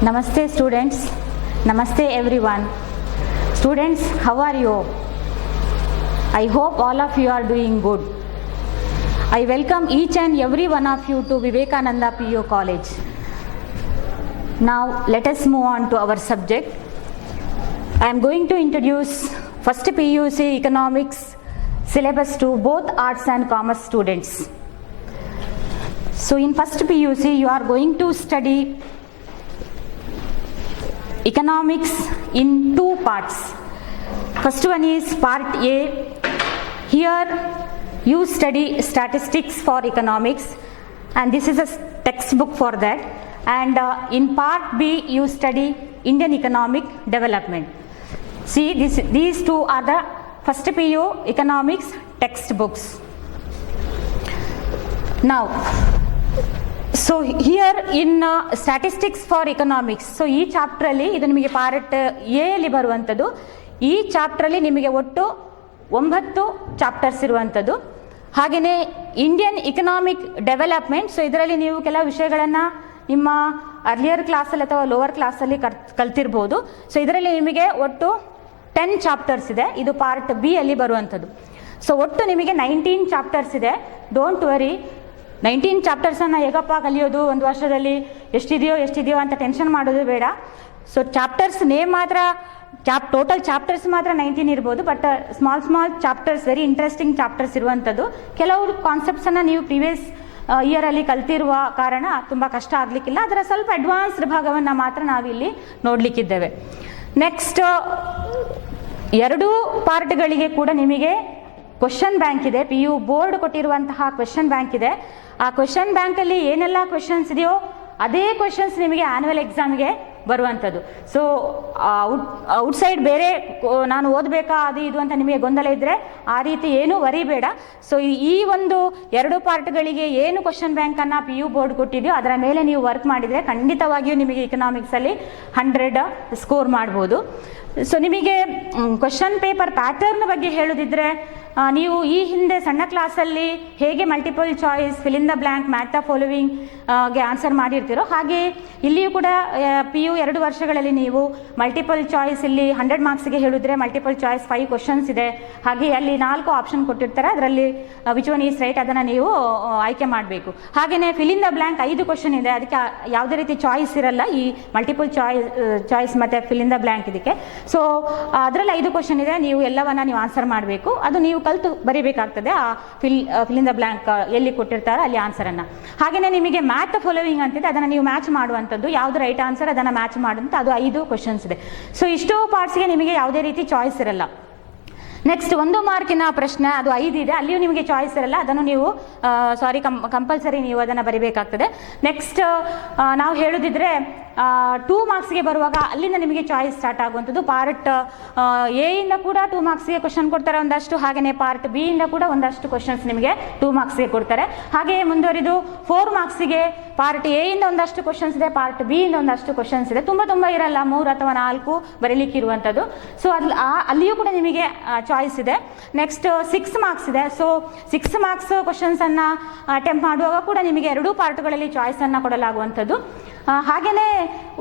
Namaste students, Namaste everyone. Students, how are you? I hope all of you are doing good. I welcome each and every one of you to Vivekananda PU College. Now let us move on to our subject. I am going to introduce first PUC Economics syllabus to both arts and commerce students. So in first PUC you are going to study economics in two parts. First one is part A. Here you study statistics for economics, and this is a textbook for that. And in part B you study Indian economic development. See, these two are the first PU economics textbooks. Now, so here in statistics for economics, so ಈ ಚಾಪ್ಟ್ರಲ್ಲಿ ಇದು ನಿಮಗೆ part A ಅಲ್ಲಿ ಬರುವಂಥದ್ದು. ಈ ಚಾಪ್ಟ್ರಲ್ಲಿ ನಿಮಗೆ ಒಟ್ಟು 9 chapters ಇರುವಂಥದ್ದು. ಹಾಗೆಯೇ ಇಂಡಿಯನ್ ಇಕನಾಮಿಕ್ ಡೆವಲಪ್ಮೆಂಟ್, ಸೊ ಇದರಲ್ಲಿ ನೀವು ಕೆಲವು ವಿಷಯಗಳನ್ನು ನಿಮ್ಮ ಅರ್ಲಿಯರ್ ಕ್ಲಾಸಲ್ಲಿ ಅಥವಾ ಲೋವರ್ ಕ್ಲಾಸಲ್ಲಿ ಕಲ್ತಿರ್ಬೋದು. ಸೊ ಇದರಲ್ಲಿ ನಿಮಗೆ ಒಟ್ಟು 10 ಚಾಪ್ಟರ್ಸ್ ಇದೆ. ಇದು ಪಾರ್ಟ್ ಬಿ ಅಲ್ಲಿ ಬರುವಂಥದ್ದು. ಸೊ ಒಟ್ಟು ನಿಮಗೆ 19 ಚಾಪ್ಟರ್ಸ್ ಇದೆ. ಡೋಂಟ್ ವರಿ, 19 ಚಾಪ್ಟರ್ಸನ್ನು ಹೇಗಪ್ಪ ಕಲಿಯೋದು, ಒಂದು ವರ್ಷದಲ್ಲಿ ಎಷ್ಟಿದೆಯೋ ಅಂತ ಟೆನ್ಷನ್ ಮಾಡೋದು ಬೇಡ. ಸೊ ಚಾಪ್ಟರ್ಸ್ ನೇಮ್ ಮಾತ್ರ ಟೋಟಲ್ ಚಾಪ್ಟರ್ಸ್ ಮಾತ್ರ 19 ಇರ್ಬೋದು, but small chapters, very interesting chapters ಇರುವಂಥದ್ದು. ಕೆಲವು ಕಾನ್ಸೆಪ್ಟ್ಸನ್ನು ನೀವು ಪ್ರೀವಿಯಸ್ ಇಯರಲ್ಲಿ ಕಲ್ತಿರುವ ಕಾರಣ ತುಂಬ ಕಷ್ಟ ಆಗಲಿಕ್ಕಿಲ್ಲ. ಅದರ ಸ್ವಲ್ಪ ಅಡ್ವಾನ್ಸ್ಡ್ ಭಾಗವನ್ನು ಮಾತ್ರ ನಾವಿಲ್ಲಿ ನೋಡಲಿಕ್ಕಿದ್ದೇವೆ. ನೆಕ್ಸ್ಟ್ 2 ಪಾರ್ಟ್ಗಳಿಗೆ ಕೂಡ ನಿಮಗೆ ಕ್ವೆಶ್ಚನ್ ಬ್ಯಾಂಕ್ ಇದೆ. ಪಿ ಯು ಬೋರ್ಡ್ ಕೊಟ್ಟಿರುವಂತಹ ಕ್ವೆಶ್ಚನ್ ಬ್ಯಾಂಕ್ ಇದೆ. ಆ ಕ್ವೆಶ್ಚನ್ ಬ್ಯಾಂಕಲ್ಲಿ ಏನೆಲ್ಲ ಕ್ವೆಶ್ಚನ್ಸ್ ಇದೆಯೋ ಅದೇ ಕ್ವೆಶ್ಚನ್ಸ್ ನಿಮಗೆ ಆ್ಯನ್ಯುವಲ್ ಎಕ್ಸಾಮ್ಗೆ ಬರುವಂಥದ್ದು. ಸೊ ಔಟ್ಸೈಡ್ ಬೇರೆ ನಾನು ಓದಬೇಕಾ ಅದು ಇದು ಅಂತ ನಿಮಗೆ ಗೊಂದಲ ಇದ್ದರೆ ಆ ರೀತಿ ಏನೂ ವರಿಬೇಡ. ಸೊ ಈ ಒಂದು 2 ಪಾರ್ಟ್ಗಳಿಗೆ ಏನು ಕ್ವೆಶ್ಚನ್ ಬ್ಯಾಂಕನ್ನು ಪಿ ಯು ಬೋರ್ಡ್ ಕೊಟ್ಟಿದೆಯೋ ಅದರ ಮೇಲೆ ನೀವು ವರ್ಕ್ ಮಾಡಿದರೆ ಖಂಡಿತವಾಗಿಯೂ ನಿಮಗೆ ಇಕನಾಮಿಕ್ಸಲ್ಲಿ 100 ಸ್ಕೋರ್ ಮಾಡ್ಬೋದು. ಸೊ ನಿಮಗೆ ಕ್ವೆಶ್ಚನ್ ಪೇಪರ್ ಪ್ಯಾಟರ್ನ್ ಬಗ್ಗೆ ಹೇಳೋದಿದ್ರೆ, ನೀವು ಈ ಹಿಂದೆ ಸಣ್ಣ ಕ್ಲಾಸಲ್ಲಿ ಹೇಗೆ multiple choice, fill in the blank, match the following ಗೆ ಆನ್ಸರ್ ಮಾಡಿರ್ತೀರೋ ಹಾಗೆ ಇಲ್ಲಿಯೂ ಕೂಡ ಪಿ ಯು 2 ವರ್ಷಗಳಲ್ಲಿ ನೀವು ಮಲ್ಟಿಪಲ್ ಚಾಯ್ಸ್, ಇಲ್ಲಿ 100 ಮಾರ್ಕ್ಸ್ಗೆ ಹೇಳಿದ್ರೆ ಮಲ್ಟಿಪಲ್ ಚಾಯ್ಸ್ 5 ಕ್ವಶನ್ಸ್ ಇದೆ. ಹಾಗೆ ಅಲ್ಲಿ 4 ಆಪ್ಷನ್ ಕೊಟ್ಟಿರ್ತಾರೆ, ಅದರಲ್ಲಿ ವಿಚ್ ಒನ್ ಈಸ್ ರೈಟ್ ಅದನ್ನು ನೀವು ಆಯ್ಕೆ ಮಾಡಬೇಕು. ಹಾಗೆಯೇ fill in the blank 5 question ಇದೆ, ಅದಕ್ಕೆ ಯಾವುದೇ ರೀತಿ ಚಾಯ್ಸ್ ಇರಲ್ಲ. ಈ ಮಲ್ಟಿಪಲ್ ಚಾಯ್ಸ್ ಮತ್ತು ಫಿಲ್ ಇನ್ ದ ಬ್ಲ್ಯಾಂಕ್ ಇದಕ್ಕೆ. ಸೊ ಅದರಲ್ಲಿ 5 ಕ್ವಶನ್ ಇದೆ, ನೀವು ಎಲ್ಲವನ್ನ ನೀವು ಆನ್ಸರ್ ಮಾಡಬೇಕು. ಅದು ನೀವು ಕಲಿತು ಬರೀಬೇಕಾಗ್ತದೆ. ಆ ಫಿಲ್ ಇನ್ ದ ಬ್ಲ್ಯಾಂಕ್ ಎಲ್ಲಿ ಕೊಟ್ಟಿರ್ತಾರೋ ಅಲ್ಲಿ ಆನ್ಸರನ್ನು. ಹಾಗೆಯೇ ನಿಮಗೆ ಮ್ಯಾಚ್ ದ ಫಾಲೋವಿಂಗ್ ಅಂತಿದೆ, ಅದನ್ನು ನೀವು ಮ್ಯಾಚ್ ಮಾಡುವಂಥದ್ದು, ಯಾವುದು ರೈಟ್ ಆನ್ಸರ್ ಅದನ್ನು ಮ್ಯಾಚ್ ಮಾಡುವಂಥ, ಅದು 5 ಕ್ವಶನ್ಸ್ ಇದೆ. ಸೊ ಇಷ್ಟೋ ಪಾರ್ಟ್ಸ್ಗೆ ನಿಮಗೆ ಯಾವುದೇ ರೀತಿ ಚಾಯ್ಸ್ ಇರಲ್ಲ. ನೆಕ್ಸ್ಟ್ 1 ಮಾರ್ಕಿನ ಪ್ರಶ್ನೆ, ಅದು 5 ಇದೆ, ಅಲ್ಲಿಯೂ ನಿಮಗೆ ಚಾಯ್ಸ್ ಇರಲ್ಲ, ಅದನ್ನು ನೀವು ಕಂಪಲ್ಸರಿ ನೀವು ಅದನ್ನು ಬರೀಬೇಕಾಗ್ತದೆ. ನೆಕ್ಸ್ಟ್ ನಾವು ಹೇಳೋದಿದ್ರೆ 2 ಮಾರ್ಕ್ಸ್ಗೆ ಬರುವಾಗ ಅಲ್ಲಿಂದ ನಿಮಗೆ ಚಾಯ್ಸ್ ಸ್ಟಾರ್ಟ್ ಆಗುವಂಥದ್ದು. ಪಾರ್ಟ್ ಎ ಇಂದ ಕೂಡ 2 ಮಾರ್ಕ್ಸ್ಗೆ ಕ್ವಶನ್ ಕೊಡ್ತಾರೆ ಒಂದಷ್ಟು, ಹಾಗೆಯೇ ಪಾರ್ಟ್ ಬಿ ಇಂದ ಕೂಡ ಒಂದಷ್ಟು ಕ್ವಶನ್ಸ್ ನಿಮಗೆ 2 ಮಾರ್ಕ್ಸ್ಗೆ ಕೊಡ್ತಾರೆ. ಹಾಗೆಯೇ ಮುಂದುವರಿದು 4 ಮಾರ್ಕ್ಸಿಗೆ ಪಾರ್ಟ್ ಎ ಇಂದ ಒಂದಷ್ಟು ಕ್ವಶನ್ಸ್ ಇದೆ, ಪಾರ್ಟ್ ಬಿ ಇಂದ ಒಂದಷ್ಟು ಕ್ವಶನ್ಸ್ ಇದೆ. ತುಂಬ ಇರಲ್ಲ, 3 ಅಥವಾ 4 ಬರೀಲಿಕ್ಕೆ ಇರುವಂಥದ್ದು. ಸೊ ಅಲ್ಲಿಯೂ ಕೂಡ ನಿಮಗೆ ಚಾಯ್ಸ್ ಇದೆ. ನೆಕ್ಸ್ಟ್ 6 ಮಾರ್ಕ್ಸ್ ಇದೆ. ಸೊ 6 ಮಾರ್ಕ್ಸ್ ಕ್ವಶನ್ಸನ್ನು ಅಟೆಂಪ್ಟ್ ಮಾಡುವಾಗ ಕೂಡ ನಿಮಗೆ 2 ಪಾರ್ಟ್ಗಳಲ್ಲಿ ಚಾಯ್ಸನ್ನು ಕೊಡಲಾಗುವಂಥದ್ದು. ಹಾಗೆಯೇ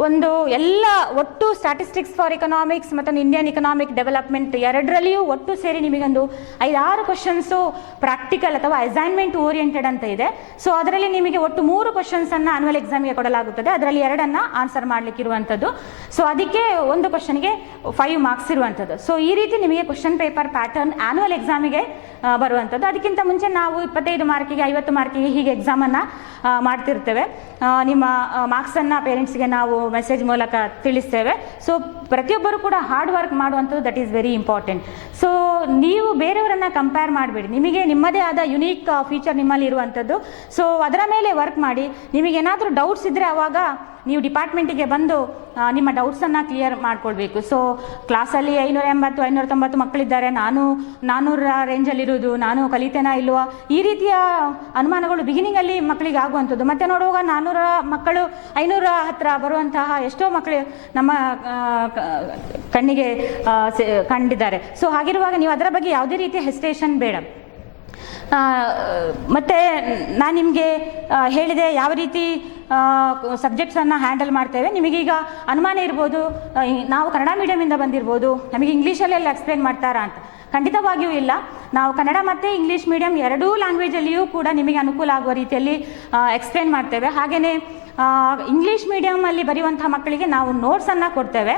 ಒಂದು ಎಲ್ಲ ಒಟ್ಟು ಸ್ಟ್ಯಾಟಿಸ್ಟಿಕ್ಸ್ ಫಾರ್ ಎಕನಾಮಿಕ್ಸ್ ಮತ್ತು ಇಂಡಿಯನ್ ಇಕನಾಮಿಕ್ ಡೆವಲಪ್ಮೆಂಟ್ ಎರಡರಲ್ಲಿಯೂ ಒಟ್ಟು ಸೇರಿ ನಿಮಗೊಂದು 5-6 ಕ್ವಶನ್ಸು ಪ್ರಾಕ್ಟಿಕಲ್ ಅಥವಾ ಅಸೈನ್ಮೆಂಟ್ ಓರಿಯೆಂಟೆಡ್ ಅಂತ ಇದೆ. ಸೊ ಅದರಲ್ಲಿ ನಿಮಗೆ ಒಟ್ಟು 3 ಕ್ವಶನ್ಸನ್ನು ಆನ್ಯುವಲ್ ಎಕ್ಸಾಮಿಗೆ ಕೊಡಲಾಗುತ್ತದೆ, ಅದರಲ್ಲಿ 2 ಆನ್ಸರ್ ಮಾಡಲಿಕ್ಕಿರುವಂಥದ್ದು. ಸೊ ಅದಕ್ಕೆ ಒಂದು ಕ್ವಶನ್ಗೆ 5 ಮಾರ್ಕ್ಸ್ ಇರುವಂಥದ್ದು. ಸೊ ಈ ರೀತಿ ನಿಮಗೆ ಕ್ವಶನ್ ಪೇಪರ್ ಪ್ಯಾಟರ್ನ್ ಆನ್ಯುವಲ್ ಎಕ್ಸಾಮಿಗೆ ಬರುವಂಥದ್ದು. ಅದಕ್ಕಿಂತ ಮುಂಚೆ ನಾವು 25 ಮಾರ್ಕಿಗೆ 50 ಮಾರ್ಕಿಗೆ ಹೀಗೆ ಎಕ್ಸಾಮನ್ನು ಮಾಡ್ತಿರ್ತೇವೆ. ನಿಮ್ಮ ಮಾರ್ಕ್ಸನ್ನು ಪೇರೆಂಟ್ಸ್ಗೆ ನಾವು ಮೆಸೇಜ್ ಮೂಲಕ ತಿಳಿಸ್ತೇವೆ. ಸೊ ಪ್ರತಿಯೊಬ್ಬರು ಕೂಡ ಹಾರ್ಡ್ ವರ್ಕ್ ಮಾಡುವಂಥದ್ದು, that is very important. So ನೀವು ಬೇರೆಯವರನ್ನು ಕಂಪೇರ್ ಮಾಡಬೇಡಿ, ನಿಮಗೆ ನಿಮ್ಮದೇ ಆದ ಯುನೀಕ್ ಫೀಚರ್ ನಿಮ್ಮಲ್ಲಿ ಇರುವಂಥದ್ದು. ಸೊ ಅದರ ಮೇಲೆ ವರ್ಕ್ ಮಾಡಿ. ನಿಮಗೇನಾದರೂ ಡೌಟ್ಸ್ ಇದ್ದರೆ ಆವಾಗ ನೀವು ಡಿಪಾರ್ಟ್ಮೆಂಟಿಗೆ ಬಂದು ನಿಮ್ಮ ಡೌಟ್ಸನ್ನು ಕ್ಲಿಯರ್ ಮಾಡ್ಕೊಳ್ಬೇಕು. ಸೊ ಕ್ಲಾಸಲ್ಲಿ 580 590 ಮಕ್ಕಳಿದ್ದಾರೆ, ನಾನು 400 ರೇಂಜಲ್ಲಿರೋದು, ನಾನು ಕಲಿತೇನಾ ಇಲ್ವಾ, ಈ ರೀತಿಯ ಅನುಮಾನಗಳು ಬಿಗಿನಿಂಗಲ್ಲಿ ಮಕ್ಕಳಿಗೆ ಆಗುವಂಥದ್ದು. ಮತ್ತೆ ನೋಡುವಾಗ 400 ಮಕ್ಕಳು 500 ಹತ್ತಿರ ಬರುವಂತಹ ಎಷ್ಟೋ ಮಕ್ಕಳು ನಮ್ಮ ಕಣ್ಣಿಗೆ ಕಂಡಿದ್ದಾರೆ. ಸೊ ಹಾಗಿರುವಾಗ ನೀವು ಅದರ ಬಗ್ಗೆ ಯಾವುದೇ ರೀತಿಯ ಹೆಸಿಟೇಷನ್ ಬೇಡ. ಮತ್ತು ನಾನು ನಿಮಗೆ ಹೇಳಿದೆ ಯಾವ ರೀತಿ ಸಬ್ಜೆಕ್ಟ್ಸನ್ನು ಹ್ಯಾಂಡಲ್ ಮಾಡ್ತೇವೆ. ನಿಮಗೀಗ ಅನುಮಾನ ಇರ್ಬೋದು, ನಾವು ಕನ್ನಡ ಮೀಡಿಯಮಿಂದ ಬಂದಿರ್ಬೋದು, ನಮಗೆ ಇಂಗ್ಲೀಷಲ್ಲೆಲ್ಲ ಎಕ್ಸ್ಪ್ಲೇನ್ ಮಾಡ್ತಾರಾ ಅಂತ. ಖಂಡಿತವಾಗಿಯೂ ಇಲ್ಲ. ನಾವು ಕನ್ನಡ ಮತ್ತು ಇಂಗ್ಲೀಷ್ ಮೀಡಿಯಂ ಎರಡೂ ಲ್ಯಾಂಗ್ವೇಜಲ್ಲಿಯೂ ಕೂಡ ನಿಮಗೆ ಅನುಕೂಲ ಆಗುವ ರೀತಿಯಲ್ಲಿ ಎಕ್ಸ್ಪ್ಲೇನ್ ಮಾಡ್ತೇವೆ. ಹಾಗೆಯೇ ಇಂಗ್ಲೀಷ್ ಮೀಡಿಯಮಲ್ಲಿ ಬರೆಯುವಂಥ ಮಕ್ಕಳಿಗೆ ನಾವು ನೋಟ್ಸನ್ನು ಕೊಡ್ತೇವೆ.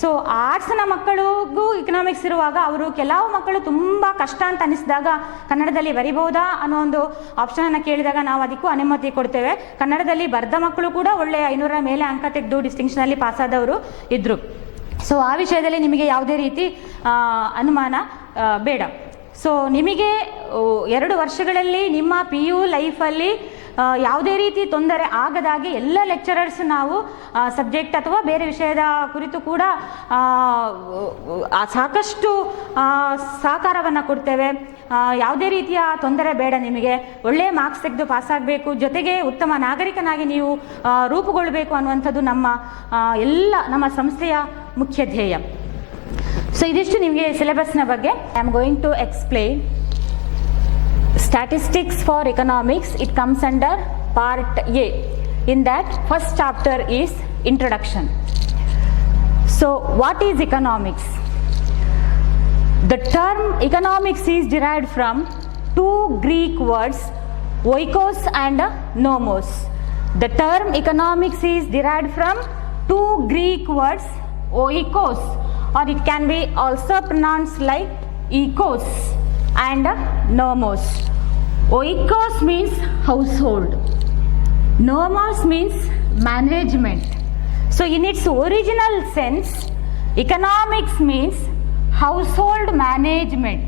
ಸೊ ಆರ್ಟ್ಸ್ನ ಮಕ್ಕಳಿಗೂ ಇಕನಾಮಿಕ್ಸ್ ಇರುವಾಗ ಅವರು ಕೆಲವು ಮಕ್ಕಳು ತುಂಬ ಕಷ್ಟ ಅಂತ ಅನಿಸಿದಾಗ ಕನ್ನಡದಲ್ಲಿ ಬರಿಬಹುದಾ ಅನ್ನೋ ಒಂದು ಆಪ್ಷನನ್ನು ಕೇಳಿದಾಗ ನಾವು ಅದಕ್ಕೂ ಅನುಮತಿ ಕೊಡ್ತೇವೆ. ಕನ್ನಡದಲ್ಲಿ ಬರೆದ ಮಕ್ಕಳು ಕೂಡ ಒಳ್ಳೆಯ 500 ಮೇಲೆ ಅಂಕ ತೆಗೆದು ಡಿಸ್ಟಿಂಕ್ಷನಲ್ಲಿ ಪಾಸಾದವರು ಇದ್ದರು. ಸೊ ಆ ವಿಷಯದಲ್ಲಿ ನಿಮಗೆ ಯಾವುದೇ ರೀತಿ ಅನುಮಾನ ಬೇಡ. ಸೊ ನಿಮಗೆ 2 ವರ್ಷಗಳಲ್ಲಿ ನಿಮ್ಮ PU ಲೈಫಲ್ಲಿ ಯಾವುದೇ ರೀತಿ ತೊಂದರೆ ಆಗದಾಗಿ ಎಲ್ಲ ಲೆಕ್ಚರರ್ಸ್ ನಾವು ಸಬ್ಜೆಕ್ಟ್ ಅಥವಾ ಬೇರೆ ವಿಷಯದ ಕುರಿತು ಕೂಡ ಸಾಕಷ್ಟು ಸಹಕಾರವನ್ನು ಕೊಡ್ತೇವೆ. ಯಾವುದೇ ರೀತಿಯ ತೊಂದರೆ ಬೇಡ. ನಿಮಗೆ ಒಳ್ಳೆಯ ಮಾರ್ಕ್ಸ್ ತೆಗೆದು ಪಾಸಾಗಬೇಕು, ಜೊತೆಗೆ ಉತ್ತಮ ನಾಗರಿಕನಾಗಿ ನೀವು ರೂಪುಗೊಳ್ಳಬೇಕು ಅನ್ನುವಂಥದ್ದು ನಮ್ಮ ಸಂಸ್ಥೆಯ ಮುಖ್ಯ ಧ್ಯೇಯ. ಸೊ ಇದಿಷ್ಟು ನಿಮಗೆ ಸಿಲೆಬಸ್ನ ಬಗ್ಗೆ. I am going to explain statistics for economics. It comes under part A. In that, first chapter is introduction. So what is economics? The term economics is derived from 2 Greek words, oikos and nomos. The term economics is derived from 2 Greek words, oikos, or it can be also pronounced like ecos and nomos. Oikos means household, nomos means management. So in its original sense, economics means household management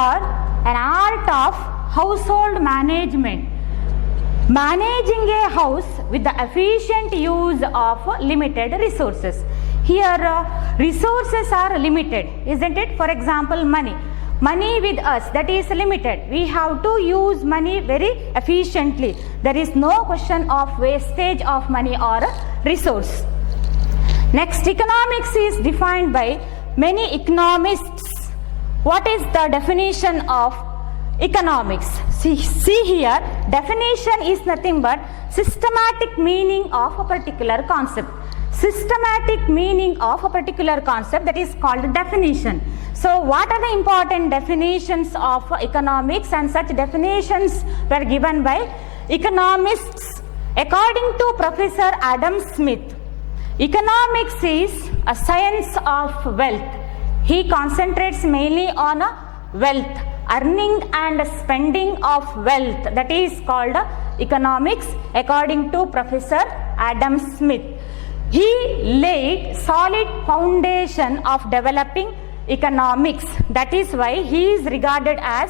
or an art of household management, managing a house with the efficient use of limited resources. Here resources are limited, isn't it? For example, money with us, that is limited. We have to use money very efficiently. There is no question of wastage of money or resource. Next, economics is defined by many economists. What is the definition of economics? See here, definition is nothing but systematic meaning of a particular concept. Systematic meaning of a particular concept, that is called definition. So what are the important definitions of economics? And such definitions were given by economists. According to Professor Adam Smith, economics is a science of wealth. He concentrates mainly on wealth, earning and spending of wealth. That is called economics according to Professor Adam Smith. He laid solid foundation of developing economics. That is why he is regarded as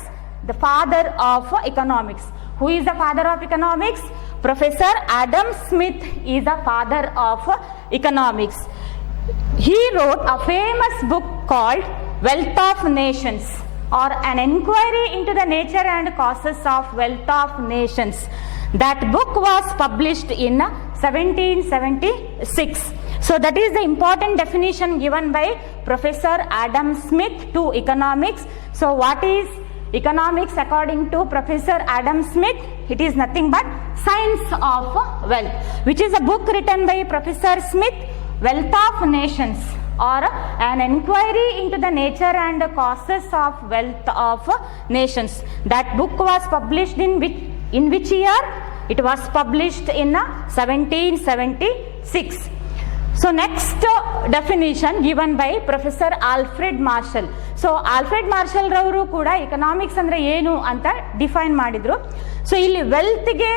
the father of economics. Who is the father of economics? Professor Adam Smith is the father of economics. He wrote a famous book called Wealth of Nations, or an inquiry into the nature and causes of wealth of nations. That book was published in 1776. So that is the important definition given by Professor Adam Smith to economics. So what is economics according to Professor Adam Smith? It is nothing but science of wealth, which is a book written by Professor Smith, Wealth of Nations, or an inquiry into the nature and causes of wealth of nations. That book was published in which year? It was published in 1776. So next definition given by Professor Alfred Marshall. So Alfred Marshall ರವರು ಕೂಡ economics ಅಂದ್ರೆ ಏನು ಅಂತ define ಮಾಡಿದ್ರು. So ಇಲ್ಲಿ ವೆಲ್ತ್ಗೆ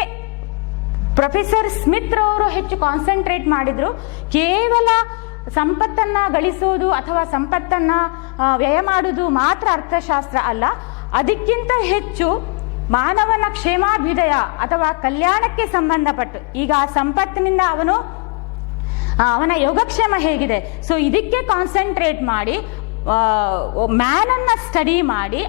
professor Smith ರವರು ಹೆಚ್ಚು concentrate ಮಾಡಿದ್ರು. ಕೇವಲ ಸಂಪತ್ತನ್ನ ಗಳಿಸೋದು ಅಥವಾ ಸಂಪತ್ತನ್ನ ವ್ಯಯ ಮಾಡುವುದು ಮಾತ್ರ ಅರ್ಥಶಾಸ್ತ್ರ ಅಲ್ಲ, ಅದಕ್ಕಿಂತ ಹೆಚ್ಚು ಮಾನವನ ಕ್ಷೇಮಾಭ್ಯುದಯ ಅಥವಾ ಕಲ್ಯಾಣಕ್ಕೆ ಸಂಬಂಧಪಟ್ಟು, ಈಗ ಆ ಸಂಪತ್ತಿನಿಂದ ಅವನ ಯೋಗಕ್ಷೇಮ ಹೇಗಿದೆ, ಸೊ ಇದಕ್ಕೆ ಕಾನ್ಸಂಟ್ರೇಟ್ ಮಾಡಿ ಮ್ಯಾನನ್ನ ಸ್ಟಡಿ ಮಾಡಿ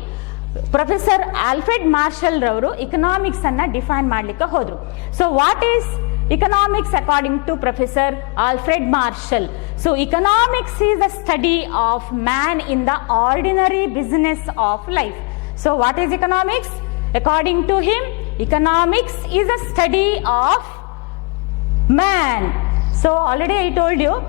ಪ್ರೊಫೆಸರ್ ಆಲ್ಫ್ರೆಡ್ ಮಾರ್ಷಲ್ ರವರು ಇಕನಾಮಿಕ್ಸ್ ಅನ್ನ ಡಿಫೈನ್ ಮಾಡಲಿಕ್ಕೆ ಹೋದ್ರು. So what is economics according to Professor Alfred Marshall? So economics is a study of man in the ordinary business of life. So what is economics? According to him, economics is a study of man. So already I told you,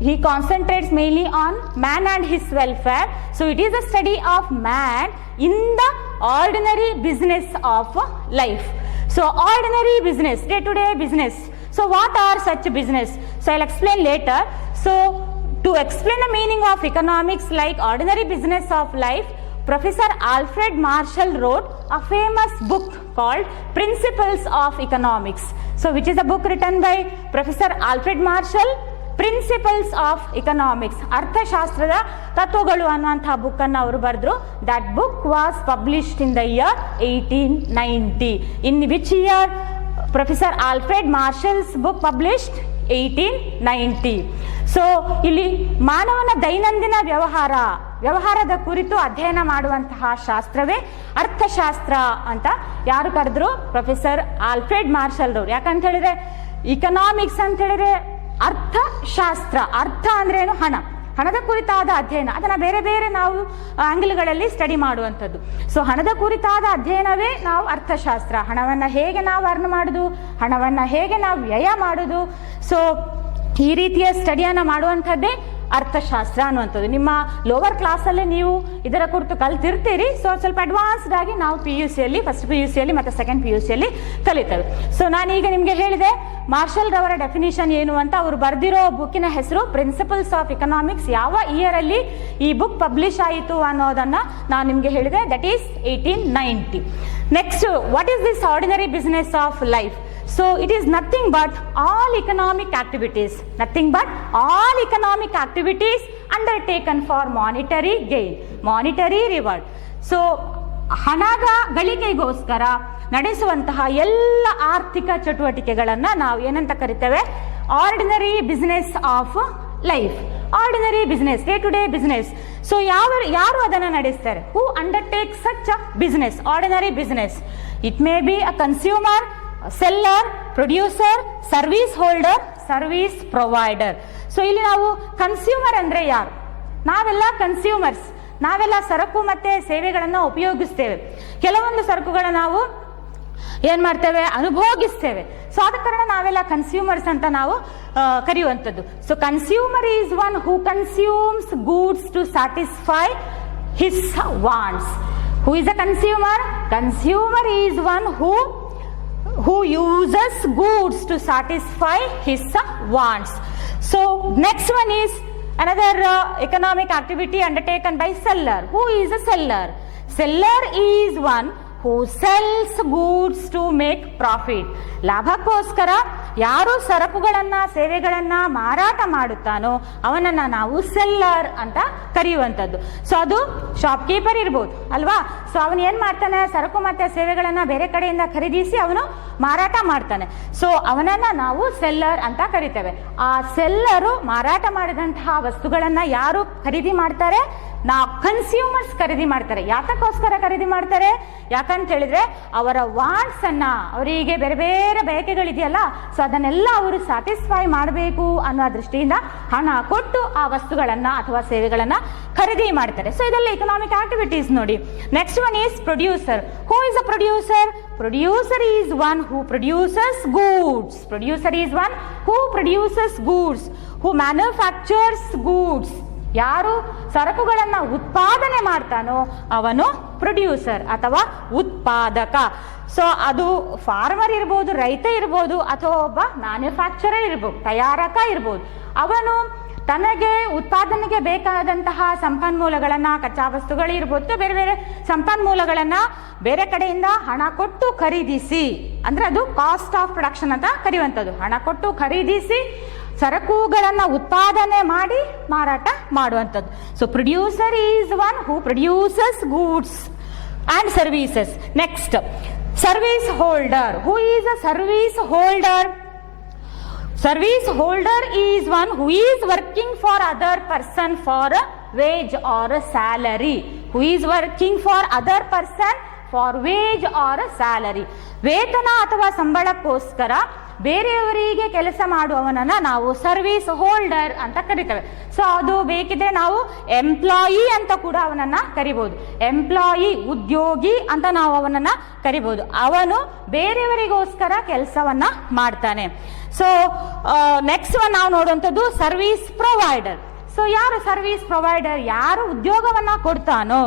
he concentrates mainly on man and his welfare. So it is a study of man in the ordinary business of life. So ordinary business, day-to-day business. So what are such business? So I'll explain later. So to explain the meaning of economics like ordinary business of life, Professor Alfred Marshall wrote a famous book called Principles of Economics. So which is a book written by Professor Alfred Marshall? Principles of economics, ಅರ್ಥಶಾಸ್ತ್ರದ ತತ್ವಗಳು ಅನ್ನುವಂತಹ book ಅನ್ನು ಅವರು ಬರೆದ್ರು. That book was published in the year 1890. In which year professor Alfred marshals book published? 1890. So ಇಲ್ಲಿ ಮಾನವನ ದೈನಂದಿನ ವ್ಯವಹಾರದ ಕುರಿತು ಅಧ್ಯಯನ ಮಾಡುವಂತಹ ಶಾಸ್ತ್ರವೇ ಅರ್ಥಶಾಸ್ತ್ರ ಅಂತ ಯಾರು ಕರೆದ್ರು? ಪ್ರೊಫೆಸರ್ ಆಲ್ಫ್ರೆಡ್ ಮಾರ್ಷಲ್ ರವರು. ಯಾಕಂತ ಹೇಳಿದ್ರೆ ಇಕನಾಮಿಕ್ಸ್ ಅಂತ ಹೇಳಿದ್ರೆ ಅರ್ಥಶಾಸ್ತ್ರ. ಅರ್ಥ ಅಂದ್ರೆ ಏನು? ಹಣದ ಕುರಿತಾದ ಅಧ್ಯಯನ. ಅದನ್ನ ಬೇರೆ ಬೇರೆ ನಾವು ಆಂಗಲ್ಗಳಲ್ಲಿ ಸ್ಟಡಿ ಮಾಡುವಂಥದ್ದು. ಸೊ ಹಣದ ಕುರಿತಾದ ಅಧ್ಯಯನವೇ ನಾವು ಅರ್ಥಶಾಸ್ತ್ರ. ಹಣವನ್ನ ಹೇಗೆ ನಾವು ಅರ್ನ್ ಮಾಡುದು, ಹಣವನ್ನ ಹೇಗೆ ನಾವು ವ್ಯಯ ಮಾಡುದು, ಸೊ ಈ ರೀತಿಯ ಸ್ಟಡಿಯನ್ನ ಮಾಡುವಂಥದ್ದೇ ಅರ್ಥಶಾಸ್ತ್ರ ಅನ್ನುವಂಥದ್ದು. ನಿಮ್ಮ ಲೋವರ್ ಕ್ಲಾಸಲ್ಲಿ ನೀವು ಇದರ ಕುರಿತು ಕಲ್ತಿರ್ತೀರಿ. ಸೊ ಸ್ವಲ್ಪ ಅಡ್ವಾನ್ಸ್ಡ್ ಆಗಿ ನಾವು PUCಯಲ್ಲಿ, ಫಸ್ಟ್ PUCಯಲ್ಲಿ ಮತ್ತು ಸೆಕೆಂಡ್ PUCಯಲ್ಲಿ ಕಲಿತೇವೆ. ಸೊ ನಾನೀಗ ನಿಮಗೆ ಹೇಳಿದೆ ಮಾರ್ಷಲ್ ರವರ ಡೆಫಿನಿಷನ್ ಏನು ಅಂತ. ಅವರು ಬರೆದಿರೋ ಬುಕ್ಕಿನ ಹೆಸರು ಪ್ರಿನ್ಸಿಪಲ್ಸ್ ಆಫ್ ಎಕನಾಮಿಕ್ಸ್. ಯಾವ ಇಯರ್ ಅಲ್ಲಿ ಈ ಬುಕ್ ಪಬ್ಲಿಷ್ ಆಯಿತು ಅನ್ನೋದನ್ನ ನಾನು ನಿಮಗೆ ಹೇಳಿದೆ. That is 1890. Next, what is this ordinary business of life? So it is nothing but all economic activities undertaken for monetary gain, monetary reward. So ಹಣದ ಗಳಿಕೆಗೋಸ್ಕರ ನಡೆಸುವಂತಹ ಎಲ್ಲ ಆರ್ಥಿಕ ಚಟುವಟಿಕೆಗಳನ್ನ ನಾವು ಏನಂತ ಕರಿತೇವೆ? Ordinary business of life. Ordinary business, day to day business. So ಯಾರು ಅದನ್ನ ನಡೆಸ್ತಾರೆ? Who undertake such a business, ordinary business? It may be a consumer, seller, producer, service holder, service provider. So ಇಲ್ಲಿ ನಾವು ಕನ್ಸ್ಯೂಮರ್ ಅಂದ್ರೆ ಯಾರು? ನಾವೆಲ್ಲ consumers. ನಾವೆಲ್ಲ ಸರಕು ಮತ್ತೆ ಸೇವೆಗಳನ್ನು ಉಪಯೋಗಿಸ್ತೇವೆ. ಕೆಲವೊಂದು ಸರಕುಗಳನ್ನ ನಾವು ಏನ್ ಮಾಡ್ತೇವೆ? ಅನುಭೋಗಿಸ್ತೇವೆ. ಸೊ ಆದ ಕಾರಣ ನಾವೆಲ್ಲ ಕನ್ಸ್ಯೂಮರ್ಸ್ ಅಂತ ನಾವು ಕರೆಯುವಂಥದ್ದು. So consumer is one who consumes goods to satisfy his wants. Who is a consumer? Consumer is one who uses goods to satisfy his wants. So next one is another economic activity undertaken by seller. Who is a seller? Seller is one who sells goods to make profit. ಲಾಭಕ್ಕೋಸ್ಕರ ಯಾರು ಸರಕುಗಳನ್ನ ಸೇವೆಗಳನ್ನ ಮಾರಾಟ ಮಾಡುತ್ತಾನೋ ಅವನನ್ನ ನಾವು seller ಅಂತ ಕರೆಯುವಂಥದ್ದು. So ಅದು shopkeeper ಇರ್ಬೋದು ಅಲ್ವಾ? ಸೊ ಅವನು ಏನ್ ಮಾಡ್ತಾನೆ? ಸರಕು ಮತ್ತೆ ಸೇವೆಗಳನ್ನ ಬೇರೆ ಕಡೆಯಿಂದ ಖರೀದಿಸಿ ಅವನು ಮಾರಾಟ ಮಾಡ್ತಾನೆ. ಸೊ ಅವನನ್ನ ನಾವು ಸೆಲ್ಲರ್ ಅಂತ ಕರಿತೇವೆ. ಆ ಸೆಲ್ಲರು ಮಾರಾಟ ಮಾಡಿದಂತಹ ವಸ್ತುಗಳನ್ನ ಯಾರು ಖರೀದಿ ಮಾಡ್ತಾರೆ? ನಾವು ಕನ್ಸ್ಯೂಮರ್ಸ್ ಖರೀದಿ ಮಾಡ್ತಾರೆ. ಯಾತಕ್ಕೋಸ್ಕರ ಖರೀದಿ ಮಾಡ್ತಾರೆ? ಯಾಕಂತ ಹೇಳಿದ್ರೆ ಅವರ ವಾಂಟ್ಸ್ ಅನ್ನ, ಅವರಿಗೆ ಬೇರೆ ಬೇರೆ ಬಯಕೆಗಳಿದೆಯಲ್ಲ, ಸೊ ಅದನ್ನೆಲ್ಲ ಅವರು ಸ್ಯಾಟಿಸ್ಫೈ ಮಾಡಬೇಕು ಅನ್ನೋ ದೃಷ್ಟಿಯಿಂದ ಹಣ ಕೊಟ್ಟು ಆ ವಸ್ತುಗಳನ್ನ ಅಥವಾ ಸೇವೆಗಳನ್ನ ಖರೀದಿ ಮಾಡ್ತಾರೆ. ಸೊ ಇದೆಲ್ಲ ಎಕನಾಮಿಕ್ ಆಕ್ಟಿವಿಟೀಸ್ ನೋಡಿ. Next one is producer. Who is a producer? Producer is one who produces goods. Producer is one who produces goods, who manufactures goods. ಯಾರು ಸರಕುಗಳನ್ನ ಉತ್ಪಾದನೆ ಮಾಡ್ತಾನೋ ಅವನು ಪ್ರೊಡ್ಯೂಸರ್ ಅಥವಾ ಉತ್ಪಾದಕ. ಸೊ ಅದು ಫಾರ್ಮರ್ ಇರ್ಬೋದು, ರೈತ ಇರ್ಬೋದು, ಅಥವಾ ಒಬ್ಬ ಮ್ಯಾನುಫ್ಯಾಕ್ಚರರ್ ಇರ್ಬೋದು, ತಯಾರಕ ಇರ್ಬೋದು. ಅವನು ತನಗೆ ಉತ್ಪಾದನೆಗೆ ಬೇಕಾದಂತಹ ಸಂಪನ್ಮೂಲಗಳನ್ನ, ಕಚ್ಚಾ ವಸ್ತುಗಳಿರ್ಬೋದು, ಬೇರೆ ಬೇರೆ ಸಂಪನ್ಮೂಲಗಳನ್ನ ಬೇರೆ ಕಡೆಯಿಂದ ಹಣ ಕೊಟ್ಟು ಖರೀದಿಸಿ, ಅಂದ್ರೆ ಅದು ಕಾಸ್ಟ್ ಆಫ್ ಪ್ರೊಡಕ್ಷನ್ ಅಂತ ಕರೆಯುವಂಥದ್ದು. ಹಣ ಕೊಟ್ಟು ಖರೀದಿಸಿ ಸರಕುಗಳನ್ನ ಉತ್ಪಾದನೆ ಮಾಡಿ ಮಾರಾಟ ಮಾಡುವಂಥದ್ದು. So producer is one who produces goods and services. Next, service holder. Who is a service holder? Service holder is one who is working for other person for a wage or a salary. Who is working for other person for wage or a salary. ವೇತನ ಅಥವಾ ಸಂಬಳಕ್ಕೋಸ್ಕರ ಬೇರೆಯವರಿಗೆ ಕೆಲಸ ಮಾಡುವವನನ್ನ ನಾವು service holder ಅಂತ ಕರಿತೇವೆ. So ಅದು ಬೇಕಿದ್ರೆ ನಾವು ಎಂಪ್ಲಾಯಿ ಅಂತ ಕೂಡ ಅವನನ್ನ ಕರಿಬಹುದು. ಎಂಪ್ಲಾಯಿ, ಉದ್ಯೋಗಿ ಅಂತ ನಾವು ಅವನನ್ನ ಕರಿಬಹುದು. ಅವನು ಬೇರೆಯವರಿಗೋಸ್ಕರ ಕೆಲಸವನ್ನ ಮಾಡ್ತಾನೆ. ಸೊ ನೆಕ್ಸ್ಟ್ ಒನ್ ನಾವು ನೋಡುವಂಥದ್ದು ಸರ್ವಿಸ್ ಪ್ರೊವೈಡರ್. ಸೊ ಯಾರು ಸರ್ವಿಸ್ ಪ್ರೊವೈಡರ್? ಯಾರು ಉದ್ಯೋಗವನ್ನ ಕೊಡ್ತಾನೋ.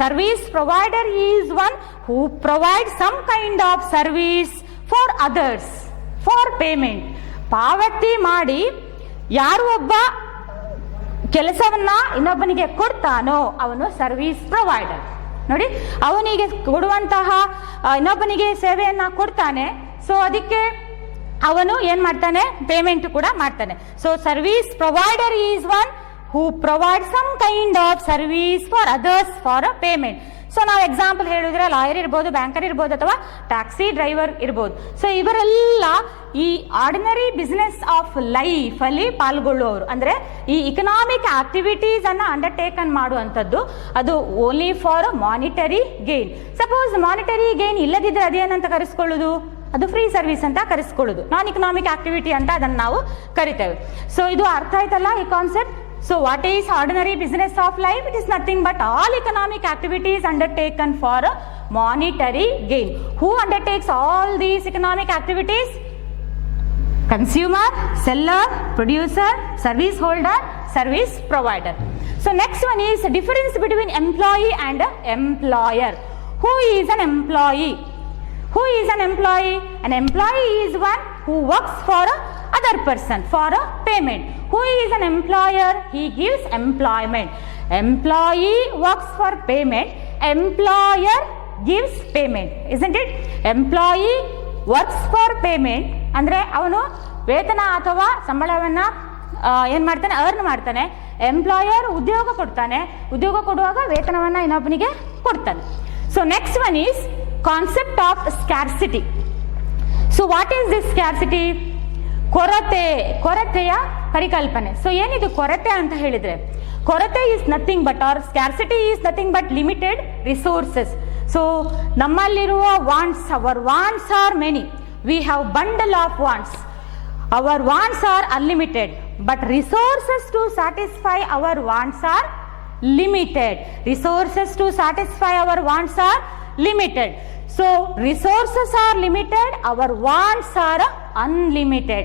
Service provider is one who provide some kind of service for others for payment. ಪಾವತಿ ಮಾಡಿ ಯಾರು ಒಬ್ಬ ಕೆಲಸವನ್ನ ಇನ್ನೊಬ್ಬನಿಗೆ ಕೊಡ್ತಾನೋ ಅವನು ಸರ್ವಿಸ್ ಪ್ರೊವೈಡರ್. ನೋಡಿ, ಅವನಿಗೆ ಕೊಡುವಂತಹ ಇನ್ನೊಬ್ಬನಿಗೆ ಸೇವೆಯನ್ನ ಕೊಡ್ತಾನೆ. ಸೊ ಅದಕ್ಕೆ ಅವನು ಏನ್ ಮಾಡ್ತಾನೆ? ಪೇಮೆಂಟ್ ಕೂಡ ಮಾಡ್ತಾನೆ. So service provider is one who provide some kind of service for others for a payment. So ನಾವು ಎಕ್ಸಾಂಪಲ್ ಹೇಳಿದ್ರೆ ಲಾಯರ್ ಇರ್ಬೋದು, ಬ್ಯಾಂಕರ್ ಇರ್ಬೋದು, ಅಥವಾ ಟ್ಯಾಕ್ಸಿ ಡ್ರೈವರ್ ಇರ್ಬೋದು. ಸೊ ಇವರೆಲ್ಲ ಈ ಆರ್ಡಿನರಿ ಬಿಸ್ನೆಸ್ ಆಫ್ ಲೈಫ್ ಅಲ್ಲಿ ಪಾಲ್ಗೊಳ್ಳುವವರು. ಅಂದ್ರೆ ಈ ಇಕನಾಮಿಕ್ ಆಕ್ಟಿವಿಟೀಸ್ ಅನ್ನ ಅಂಡರ್ಟೇಕನ್ ಮಾಡುವಂಥದ್ದು. ಅದು only for monetary gain. Suppose monetary gain ಇಲ್ಲದಿದ್ರೆ ಅದೇನಂತ ಕರೆಸ್ಕೊಳ್ಳೋದು? ಅದು ಫ್ರೀ ಸರ್ವಿಸ್ ಅಂತ ಕರೆಸ್ಕೊಳ್ಳೋದು. ನಾನ್ ಇಕನಾಮಿಕ್ ಆಕ್ಟಿವಿಟಿ ಅಂತ ಅದನ್ನು ನಾವು ಕರಿತೇವೆ. ಸೊ ಇದು ಅರ್ಥ ಆಯ್ತಲ್ಲ ಈ concept? So what is ordinary business of life? It is nothing but all economic activities undertaken for a monetary gain. Who undertakes all these economic activities? Consumer, seller, producer, service holder, service provider. So next one is the difference between employee and employer. Who is an employee? Who is an employee? An employee is one who works for other person for a payment. Who is an employer? He gives employment. Employee works for payment. Employer gives payment. Isn't it? Employee works for payment. ಅಂದ್ರೆ ಅವನು ವೇತನ ಅಥವಾ ಸಂಬಳವನ್ನ ಏನ್ ಮಾಡ್ತಾನೆ? Earn ಮಾಡ್ತಾನೆ. Employer ಉದ್ಯೋಗ ಕೊಡ್ತಾನೆ. ಉದ್ಯೋಗ ಕೊಡುವಾಗ ವೇತನವನ್ನ ಇನ್ನೊಬ್ಬನಿಗೆ ಕೊಡ್ತಾನೆ. So next one is concept of scarcity. So what is this scarcity? ಕೊರತೆಯ ಪರಿಕಲ್ಪನೆ. ಸೊ ಏನಿದು ಕೊರತೆ ಅಂತ ಹೇಳಿದ್ರೆ? ಕೊರತೆ is nothing but, or scarcity is nothing but limited resources. So ನಮ್ಮಲ್ಲಿರುವ wants, our wants are many. We have bundle of wants. Our wants are unlimited, but resources to satisfy our wants are limited. Resources to satisfy our wants are limited. So resources are limited, our wants are unlimited.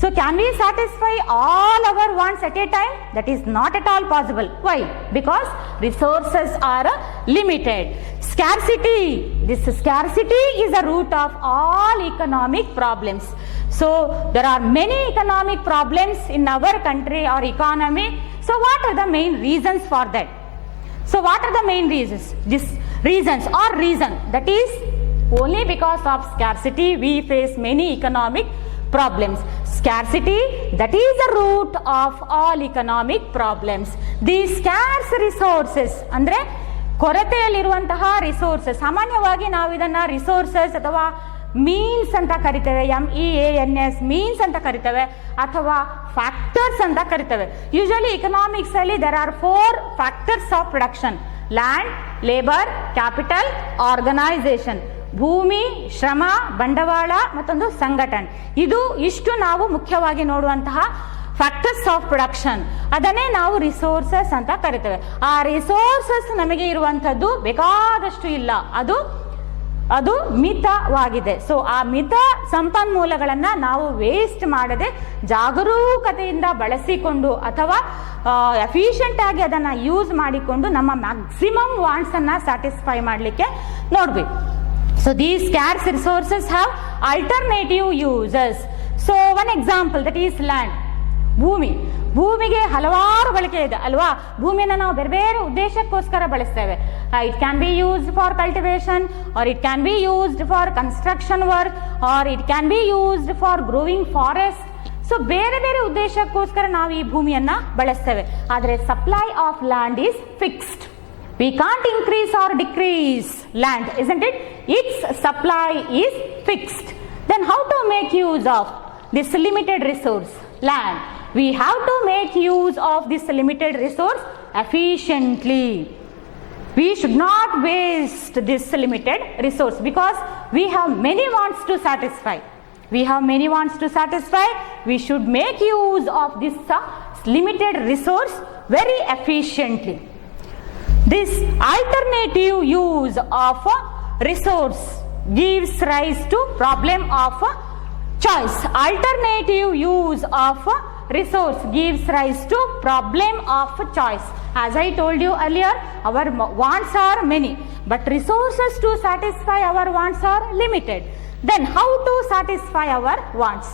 So can we satisfy all our wants at a time? That is not at all possible. Why? Because resources are limited. Scarcity. This scarcity is the root of all economic problems. So there are many economic problems in our country or economy. So what are the main reasons for that? So what are the main reasons? This reasons or reason, that is only because of scarcity we face many economic problems. Scarcity, that is the root of all economic problems. These scarce resources, ಅಂದ್ರೆ ಕೊರತೆಯಲ್ಲಿರುವಂತಹ resources, ಸಾಮಾನ್ಯವಾಗಿ ನಾವು ಇದನ್ನ resources ಅಥವಾ means ಅಂತ ಕರಿತೇವೆ. MEANS means ಅಂತ ಕರಿತೇವೆ, ಅಥವಾ ಫ್ಯಾಕ್ಟರ್ಸ್ ಅಂತ ಕರಿತೇವೆ. ಯೂಶಲಿ ಇಕನಾಮಿಕ್ಸ್ ಅಲ್ಲಿ there are 4 factors of production: land, labour, capital, organisation. ಭೂಮಿ, ಶ್ರಮ, ಬಂಡವಾಳ, ಮತ್ತೊಂದು ಸಂಘಟನೆ. ಇದು ಇಷ್ಟು ನಾವು ಮುಖ್ಯವಾಗಿ ನೋಡುವಂತಹ ಫ್ಯಾಕ್ಟರ್ಸ್ ಆಫ್ ಪ್ರೊಡಕ್ಷನ್. ಅದನ್ನೇ ನಾವು ರಿಸೋರ್ಸಸ್ ಅಂತ ಕರಿತೇವೆ. ಆ ರಿಸೋರ್ಸಸ್ ನಮಗೆ ಇರುವಂತದ್ದು ಬೇಕಾದಷ್ಟು ಇಲ್ಲ, ಅದು ಮಿತವಾಗಿದೆ. ಸೊ ಆ ಮಿತ ಸಂಪನ್ಮೂಲಗಳನ್ನ ನಾವು ವೇಸ್ಟ್ ಮಾಡದೆ ಜಾಗರೂಕತೆಯಿಂದ ಬಳಸಿಕೊಂಡು ಅಥವಾ ಎಫಿಷಿಯಂಟ್ ಆಗಿ ಅದನ್ನ ಯೂಸ್ ಮಾಡಿಕೊಂಡು ನಮ್ಮ ಮ್ಯಾಕ್ಸಿಮಮ್ ವಾಂಟ್ಸ್ ಅನ್ನ ಸ್ಯಾಟಿಸ್ಫೈ ಮಾಡಲಿಕ್ಕೆ ನೋಡ್ಬೇಕು. So these scarce resources have alternative uses. So one example that is land. ಭೂಮಿಗೆ ಹಲವಾರು ಬಳಕೆ ಇದೆ ಅಲ್ವಾ? ಭೂಮಿಯನ್ನು ನಾವು ಬೇರೆ ಬೇರೆ ಉದ್ದೇಶಕ್ಕೋಸ್ಕರ ಬಳಸ್ತೇವೆ. It can be used for cultivation, or it can be used for construction work, or it can be used for growing forest. So ಬೇರೆ ಬೇರೆ ಉದ್ದೇಶಕ್ಕೋಸ್ಕರ ನಾವು ಈ ಭೂಮಿಯನ್ನ ಬಳಸ್ತೇವೆ. ಆದರೆ supply of land is fixed. We can't increase or decrease land, isn't it? Its supply is fixed. Then how to make use of this limited resource, land? We have to make use of this limited resource efficiently. We should not waste this limited resource because we have many wants to satisfy. We have many wants to satisfy. We should make use of this limited resource very efficiently. This alternative use of a resource gives rise to problem of choice. Alternative use of a resource gives rise to problem of choice. As I told you earlier, our wants are many, but resources to satisfy our wants are limited. Then how to satisfy our wants?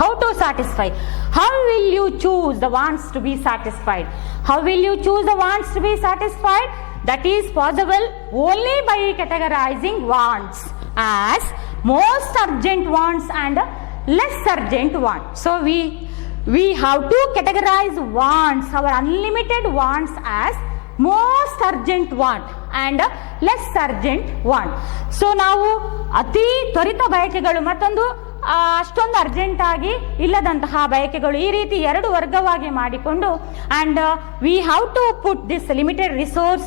How to satisfy? How will you choose the wants to be satisfied? How will you choose the wants to be satisfied? That is possible only by categorizing wants as most urgent wants and less urgent wants. So we have to categorize wants, our unlimited wants, as most urgent want and less urgent want. So ನಾವು ಅತಿ ತ್ವರಿತ ಬಯಕೆಗಳು ಮತ್ತೊಂದು ಅಷ್ಟೊಂದು urgent ಆಗಿ ಇಲ್ಲದಂತಹ ಬಯಕೆಗಳು, ಈ ರೀತಿ ಎರಡು ವರ್ಗವಾಗಿ ಮಾಡಿಕೊಂಡು and we have to put this limited resource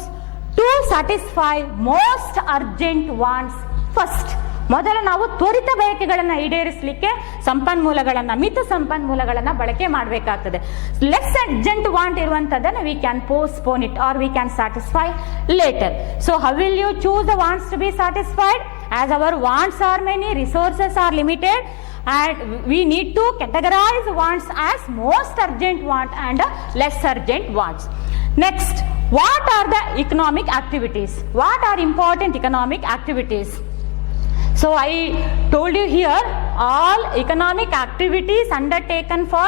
to satisfy most urgent wants first. ಮೊದಲು ನಾವು ತ್ವರಿತ ಬಯಕೆಗಳನ್ನು ಈಡೇರಿಸಲಿಕ್ಕೆ ಸಂಪನ್ಮೂಲಗಳನ್ನು, ಮಿತ ಸಂಪನ್ಮೂಲಗಳನ್ನು ಬಳಕೆ ಮಾಡಬೇಕಾಗ್ತದೆ. ಲೆಸ್ ಅರ್ಜೆಂಟ್ ವಾಂಟ್ ಇರುವಂತದ್ದನ್ನು we can postpone it or we can satisfy later. So how will you choose the wants to be satisfied? As our wants are many, resources are limited, and we need to categorize wants as most urgent want and less urgent wants. Next, what are the economic activities? What are important economic activities? So I told you here all economic activities undertaken for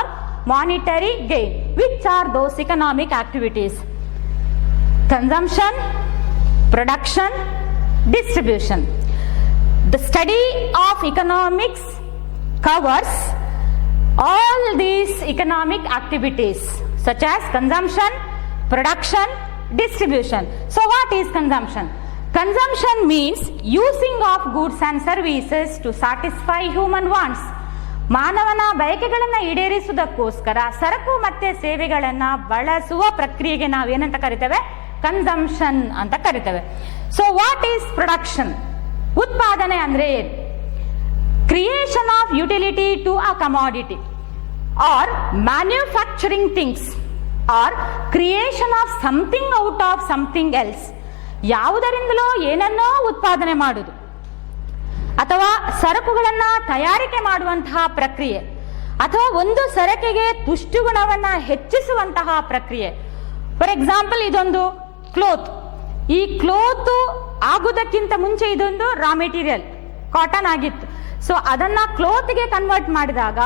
monetary gain. Which are those economic activities? Consumption, production, distribution. The study of economics covers all these economic activities such as consumption, production, distribution. So what is consumption? Consumption means using of goods and services to satisfy human wants. ಮಾನವನ ಬಯಕೆಗಳನ್ನು ಈಡೇರಿಸುವುದಕ್ಕೋಸ್ಕರ ಸರಕು ಮತ್ತೆ ಸೇವೆಗಳನ್ನು ಬಳಸುವ ಪ್ರಕ್ರಿಯೆಗೆ ನಾವು ಏನಂತ ಕರಿತೇವೆ? Consumption ಅಂತ ಕರಿತೇವೆ. So what is production? ಉತ್ಪಾದನೆ ಅಂದ್ರೆ ಏನು? Creation of utility to a commodity or manufacturing things or creation of something out of something else. ಯಾವುದರಿಂದಲೋ ಏನನ್ನೋ ಉತ್ಪಾದನೆ ಮಾಡುವುದು ಅಥವಾ ಸರಕುಗಳನ್ನ ತಯಾರಿಕೆ ಮಾಡುವಂತಹ ಪ್ರಕ್ರಿಯೆ ಅಥವಾ ಒಂದು ಸರಕಿಗೆ ತುಷ್ಟುಗುಣವನ್ನ ಹೆಚ್ಚಿಸುವಂತಹ ಪ್ರಕ್ರಿಯೆ. ಫಾರ್ ಎಕ್ಸಾಂಪಲ್, ಇದೊಂದು ಕ್ಲೋತ್. ಈ ಕ್ಲೋತ್ ಆಗುವುದಕ್ಕಿಂತ ಮುಂಚೆ ಇದೊಂದು ರಾ ಮೆಟೀರಿಯಲ್ ಕಾಟನ್ ಆಗಿತ್ತು. ಸೊ ಅದನ್ನ ಕ್ಲೋತ್ಗೆ ಕನ್ವರ್ಟ್ ಮಾಡಿದಾಗ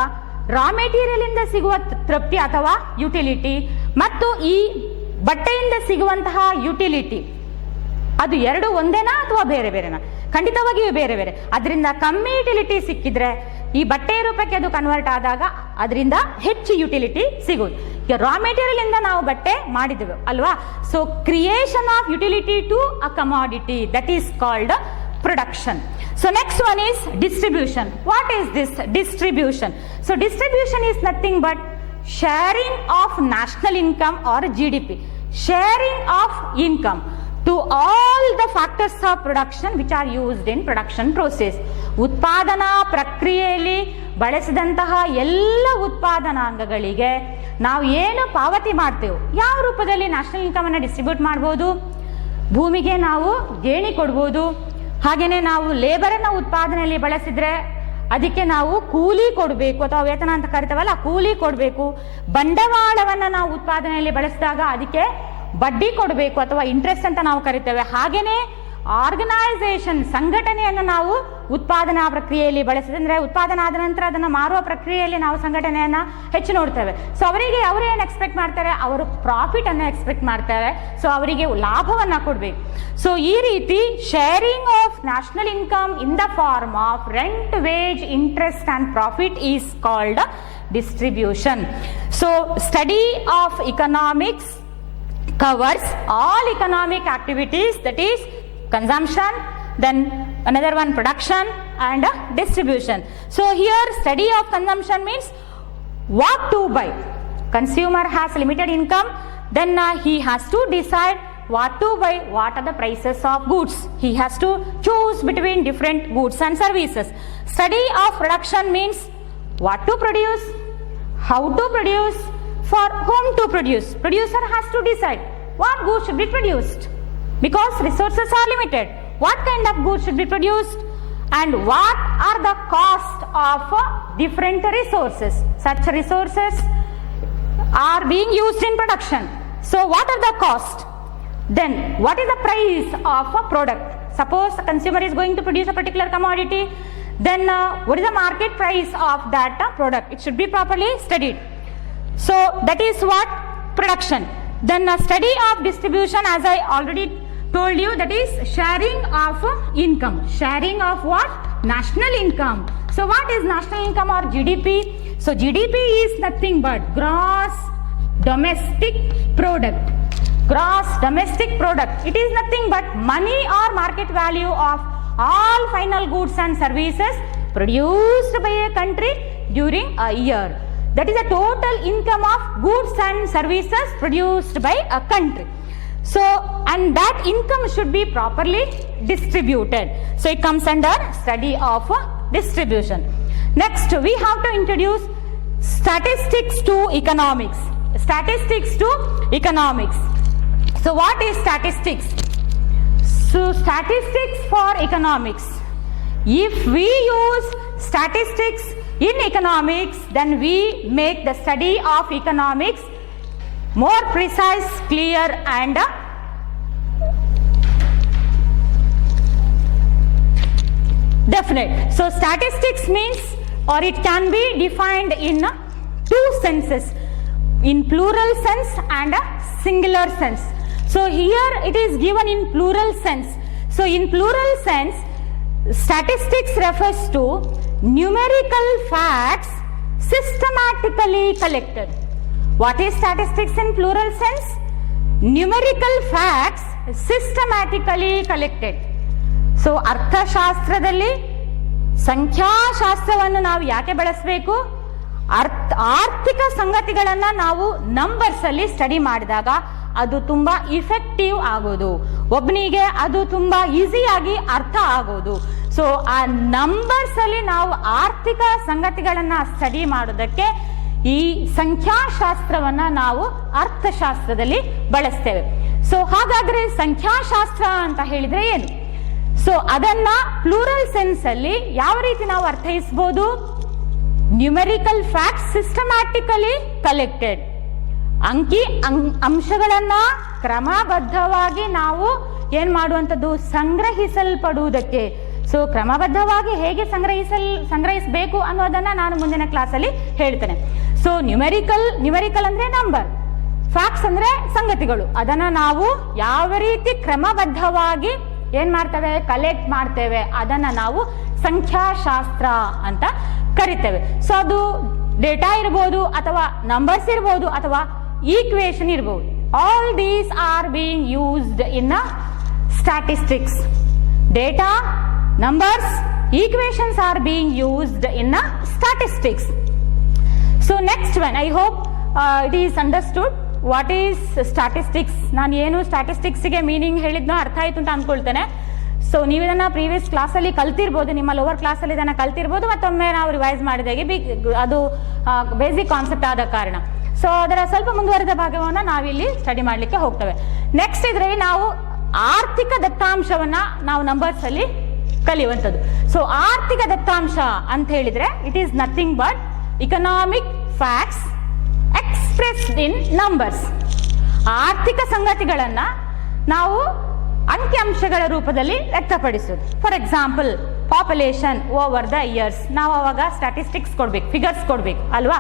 ರಾ ಮೆಟೀರಿಯಲ್ ಇಂದ ಸಿಗುವ ತೃಪ್ತಿ ಅಥವಾ ಯುಟಿಲಿಟಿ ಮತ್ತು ಈ ಬಟ್ಟೆಯಿಂದ ಸಿಗುವಂತಹ ಯುಟಿಲಿಟಿ ಅದು ಎರಡು ಒಂದೇನಾ ಅಥವಾ ಬೇರೆ ಬೇರೆನಾ? ಖಂಡಿತವಾಗಿಯೂ ಬೇರೆ ಬೇರೆ. ಅದರಿಂದ ಕಮ್ಮಿ ಯುಟಿಲಿಟಿ ಸಿಕ್ಕಿದ್ರೆ ಈ ಬಟ್ಟೆ ರೂಪಕ್ಕೆ ಅದು ಕನ್ವರ್ಟ್ ಆದಾಗ ಅದರಿಂದ ಹೆಚ್ಚು ಯುಟಿಲಿಟಿ ಸಿಗೋದು. ಈಗ ರಾ ಮೆಟೀರಿಯಲ್ ಇಂದ ನಾವು ಬಟ್ಟೆ ಮಾಡಿದ್ದೇವೆ ಅಲ್ವಾ? So creation of utility to a commodity, that is called production. So next one is distribution. What is this distribution? So distribution is nothing but sharing of national income or GDP, sharing of income to all the factors of production which are used in production process. ಉತ್ಪಾದನಾ ಪ್ರಕ್ರಿಯೆಯಲ್ಲಿ ಬಳಸಿದಂತಹ ಎಲ್ಲ ಉತ್ಪಾದನಾಂಗಗಳಿಗೆ ನಾವು ಏನು ಪಾವತಿ ಮಾಡ್ತೇವೆ, ಯಾವ ರೂಪದಲ್ಲಿ national income ಅನ್ನು ಡಿಸ್ಟ್ರಿಬ್ಯೂಟ್ ಮಾಡ್ಬೋದು? ಭೂಮಿಗೆ ನಾವು ಗೇಣಿ ಕೊಡ್ಬೋದು, ಹಾಗೇನೆ ನಾವು ಲೇಬರನ್ನು ಉತ್ಪಾದನೆಯಲ್ಲಿ ಬಳಸಿದ್ರೆ ಅದಕ್ಕೆ ನಾವು ಕೂಲಿ ಕೊಡಬೇಕು ಅಥವಾ ವೇತನ ಅಂತ ಕರಿತೇವಲ್ಲ, ಕೂಲಿ ಕೊಡಬೇಕು. ಬಂಡವಾಳವನ್ನು ನಾವು ಉತ್ಪಾದನೆಯಲ್ಲಿ ಬಳಸಿದಾಗ ಅದಕ್ಕೆ ಬಡ್ಡಿ ಕೊಡಬೇಕು ಅಥವಾ ಇಂಟ್ರೆಸ್ಟ್ ಅಂತ ನಾವು ಕರಿತೇವೆ. ಹಾಗೇನೆ ಆರ್ಗನೈಸೇಷನ್, ಸಂಘಟನೆಯನ್ನು ನಾವು ಉತ್ಪಾದನಾ ಪ್ರಕ್ರಿಯೆಯಲ್ಲಿ ಬಳಸಿದ್ರೆ ಉತ್ಪಾದನೆ ಆದ ನಂತರ ಅದನ್ನು ಮಾರುವ ಪ್ರಕ್ರಿಯೆಯಲ್ಲಿ ನಾವು ಸಂಘಟನೆಯನ್ನ ಹೆಚ್ಚು ನೋಡ್ತೇವೆ. ಸೊ ಅವರಿಗೆ ಏನು ಎಕ್ಸ್ಪೆಕ್ಟ್ ಮಾಡ್ತಾರೆ? ಅವರು ಪ್ರಾಫಿಟ್ ಅನ್ನು ಎಕ್ಸ್ಪೆಕ್ಟ್ ಮಾಡ್ತಾರೆ. ಸೊ ಅವರಿಗೆ ಲಾಭವನ್ನ ಕೊಡಬೇಕು. ಸೊ ಈ ರೀತಿ sharing of national income in the form of rent, wage, interest and profit is called distribution. So study of economics covers all economic activities, that is consumption, then another one production and distribution. So here study of consumption means what to buy. Consumer has limited income, then he has to decide what to buy, what are the prices of goods. He has to choose between different goods and services. Study of production means what to produce, how to produce, for whom to produce. Producer has to decide what goods should be produced because resources are limited. What kind of goods should be produced and what are the cost of different resources. Such resources are being used in production. So what are the cost? Then what is the price of a product? Suppose a consumer is going to produce a particular commodity, then what is the market price of that product? It should be properly studied. So that is what production. Then study of distribution, as I already told you, that is sharing of income. Sharing of what? National income. So what is national income or GDP? So GDP is nothing but gross domestic product. Gross domestic product. It is nothing but money or market value of all final goods and services produced by a country during a year. That is the total income of goods and services produced by a country. So, and that income should be properly distributed. So, it comes under study of distribution. Next, we have to introduce statistics to economics. Statistics to economics. So, what is statistics? So, statistics for economics. If we use statistics in economics, then we make the study of economics more precise, clear and definite. So statistics means, or it can be defined in two senses, in plural sense and a singular sense. So here it is given in plural sense. So in plural sense, statistics refers to numerical facts systematically collected. What is statistics in plural sense? Numerical facts systematically collected. So ಅರ್ಥಶಾಸ್ತ್ರದಲ್ಲಿ ಸಂಖ್ಯಾಶಾಸ್ತ್ರವನ್ನು ನಾವು ಯಾಕೆ ಬಳಸಬೇಕು? ಆರ್ಥಿಕ ಸಂಗತಿಗಳನ್ನು ನಾವು numbers ಅಲ್ಲಿ study ಮಾಡಿದಾಗ ಅದು ತುಂಬಾ ಇಫೆಕ್ಟಿವ್ ಆಗೋದು, ಒಬ್ಬನಿಗೆ ಅದು ತುಂಬಾ ಈಸಿಯಾಗಿ ಅರ್ಥ ಆಗೋದು. ಸೊ ಆ ನಂಬರ್ಸ್ ಅಲ್ಲಿ ನಾವು ಆರ್ಥಿಕ ಸಂಗತಿಗಳನ್ನ ಸ್ಟಡಿ ಮಾಡೋದಕ್ಕೆ ಈ ಸಂಖ್ಯಾಶಾಸ್ತ್ರವನ್ನ ನಾವು ಅರ್ಥಶಾಸ್ತ್ರದಲ್ಲಿ ಬಳಸ್ತೇವೆ. ಸೊ ಹಾಗಾದ್ರೆ ಸಂಖ್ಯಾಶಾಸ್ತ್ರ ಅಂತ ಹೇಳಿದ್ರೆ ಏನು? ಸೊ ಅದನ್ನ ಪ್ಲೂರಲ್ ಸೆನ್ಸ್ ಅಲ್ಲಿ ಯಾವ ರೀತಿ ನಾವು ಅರ್ಥೈಸಬಹುದು? Numerical facts systematically collected. ಅಂಶಗಳನ್ನ ಕ್ರಮಬದ್ಧವಾಗಿ ನಾವು ಏನ್ ಮಾಡುವಂಥದ್ದು? ಸಂಗ್ರಹಿಸಲ್ಪಡುವುದಕ್ಕೆ. ಸೊ ಕ್ರಮಬದ್ಧವಾಗಿ ಹೇಗೆ ಸಂಗ್ರಹಿಸಬೇಕು ಅನ್ನೋದನ್ನ ನಾನು ಮುಂದಿನ ಕ್ಲಾಸಲ್ಲಿ ಹೇಳ್ತೇನೆ. ಸೊ ನ್ಯೂಮೆರಿಕಲ್ ಅಂದ್ರೆ ನಂಬರ್, ಫ್ಯಾಕ್ಟ್ಸ್ ಅಂದ್ರೆ ಸಂಗತಿಗಳು. ಅದನ್ನ ನಾವು ಯಾವ ರೀತಿ ಕ್ರಮಬದ್ಧವಾಗಿ ಏನ್ ಮಾಡ್ತೇವೆ? ಕಲೆಕ್ಟ್ ಮಾಡ್ತೇವೆ. ಅದನ್ನ ನಾವು ಸಂಖ್ಯಾಶಾಸ್ತ್ರ ಅಂತ ಕರಿತೇವೆ. ಸೊ ಅದು ಡೇಟಾ ಇರ್ಬೋದು, ಅಥವಾ ನಂಬರ್ಸ್ ಇರ್ಬೋದು, ಅಥವಾ ಈಕ್ವೇಶನ್ ಇರ್ಬೋದು. All these are being used in statistics. Data, numbers, equations are being used in statistics. So next one, I hope it is understood what is statistics. ನಾನು ಏನು ಸ್ಟ್ಯಾಟಿಸ್ಟಿಕ್ಸ್ ಗೆ meaning ಹೇಳಿದ್ನೋ ಅರ್ಥ ಆಯ್ತು ಅಂತ ಅನ್ಕೊಳ್ತೇನೆ. ಸೊ ನೀವು ಇದನ್ನ ಪ್ರೀವಿಯಸ್ ಕ್ಲಾಸಲ್ಲಿ ಕಲ್ತಿರ್ಬೋದು, ನಿಮ್ಮ ಲೋವರ್ ಕ್ಲಾಸಲ್ಲಿ ಇದನ್ನ ಕಲ್ತಿರ್ಬೋದು, ಮತ್ತೊಮ್ಮೆ ನಾವು ರಿವೈಸ್ ಮಾಡಿದಾಗೆ ಅದು ಬೇಸಿಕ್ ಕಾನ್ಸೆಪ್ಟ್ ಆದ ಕಾರಣ. ಸೊ ಅದರ ಸ್ವಲ್ಪ ಮುಂದುವರೆದ ಭಾಗವನ್ನ ನಾವಿಲ್ಲಿ ಸ್ಟಡಿ ಮಾಡಲಿಕ್ಕೆ ಹೋಗ್ತೇವೆ. ನೆಕ್ಸ್ಟ್ ಇದ್ರಲ್ಲಿ ನಾವು ಆರ್ಥಿಕ ದತ್ತಾಂಶವನ್ನ ನಾವು ನಂಬರ್ಸ್ ಅಲ್ಲಿ ಕಲಿಯುವಂಥದ್ದು. ಸೊ ಆರ್ಥಿಕ ದತ್ತಾಂಶ ಅಂತ ಹೇಳಿದ್ರೆ it is nothing but economic facts expressed in numbers. ಆರ್ಥಿಕ ಸಂಗತಿಗಳನ್ನ ನಾವು ಅಂಕಿಅಂಶಗಳ ರೂಪದಲ್ಲಿ ವ್ಯಕ್ತಪಡಿಸೋದು. For example population over the years. ನಾವು ಅವಾಗ ಸ್ಟ್ಯಾಟಿಸ್ಟಿಕ್ಸ್ ಕೊಡ್ಬೇಕು, ಫಿಗರ್ಸ್ ಕೊಡ್ಬೇಕು ಅಲ್ವಾ?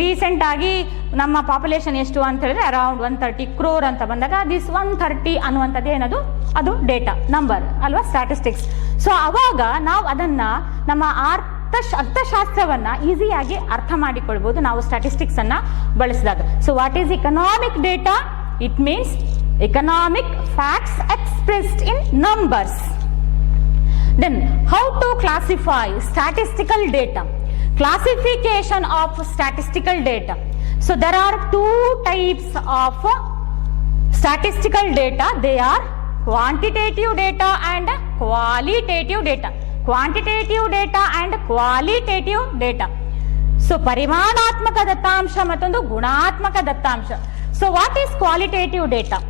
ರೀಸೆಂಟ್ ಆಗಿ ನಮ್ಮ ಪಾಪ್ಯುಲೇಷನ್ ಎಷ್ಟು ಅಂತ ಹೇಳಿದ್ರೆ ಅರೌಂಡ್ 130 crore ಅಂತ ಬಂದಾಗ ದಿಸ್ 130 ಅನ್ನುವಂಥದ್ದು ಏನದು? ಅದು ಡೇಟಾ, ನಂಬರ್ ಅಲ್ವಾ, ಸ್ಟ್ಯಾಟಿಸ್ಟಿಕ್ಸ್. ಸೊ ಅವಾಗ ನಾವು ಅದನ್ನ ನಮ್ಮ ಅರ್ಥಶಾಸ್ತ್ರವನ್ನ ಈಸಿಯಾಗಿ ಅರ್ಥ ಮಾಡಿಕೊಳ್ಬಹುದು ನಾವು ಸ್ಟ್ಯಾಟಿಸ್ಟಿಕ್ಸ್ ಅನ್ನ ಬಳಸಿದಾಗ. So what is economic data? It means economic facts expressed in numbers. Then how to classify statistical data? Classification of statistical data. So there are two types of statistical data, they are quantitative data and qualitative data. Quantitative data and qualitative data. So ಪರಿಮಾಣಾತ್ಮಕ ದತ್ತಾಂಶ ಮತ್ತೊಂದು ಗುಣಾತ್ಮಕ ದತ್ತಾಂಶ. So what is qualitative data?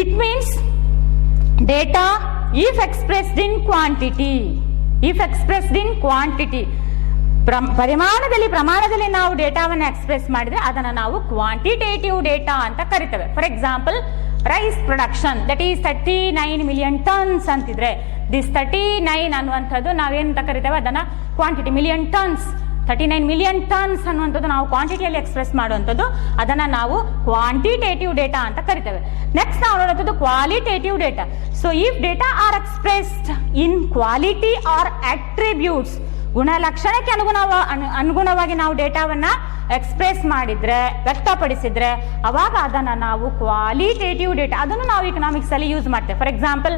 It means data if expressed in quantity, if expressed in quantity, ಪ್ರಮಾಣದಲ್ಲಿ ನಾವು ಡೇಟಾವನ್ನು express ಮಾಡಿದ್ರೆ ಅದನ್ನ ನಾವು ಕ್ವಾಂಟಿಟೇಟಿವ್ ಡೇಟಾ ಅಂತ ಕರಿತೇವೆ. For example, rice production that is 39 million tons ಅಂತಿದ್ರೆ, ದಿಸ್ 39 ಅನ್ನುವಂಥದ್ದು ನಾವೇನಂತ ಕರಿತೇವೆ, ಅದನ್ನ quantity. Million tons, 39 million tons ಅನ್ನುವಂಥದ್ದು ನಾವು ಕ್ವಾಂಟಿಟಿಯಲ್ಲಿ ಎಕ್ಸ್ಪ್ರೆಸ್ ಮಾಡುವಂಥದ್ದು, ಅದನ್ನ ನಾವು ಕ್ವಾಂಟಿಟೇಟಿವ್ ಡೇಟಾ ಅಂತ ಕರಿತೇವೆ. ನೆಕ್ಸ್ಟ್ ನಾವು ನೋಡುವಂಥದ್ದು qualitative data. So if data are expressed in quality or attributes, ಗುಣಲಕ್ಷಣಕ್ಕೆ ಅನುಗುಣವಾಗಿ ನಾವು ಡೇಟಾವನ್ನ ಎಕ್ಸ್ಪ್ರೆಸ್ ಮಾಡಿದ್ರೆ, ವ್ಯಕ್ತಪಡಿಸಿದ್ರೆ, ಅವಾಗ ಅದನ್ನ ನಾವು ಕ್ವಾಲಿಟೇಟಿವ್ ಡೇಟಾ, ಅದನ್ನು ನಾವು ಇಕನಾಮಿಕ್ಸ್ ಅಲ್ಲಿ ಯೂಸ್ ಮಾಡ್ತೇವೆ. ಫಾರ್ ಎಕ್ಸಾಂಪಲ್,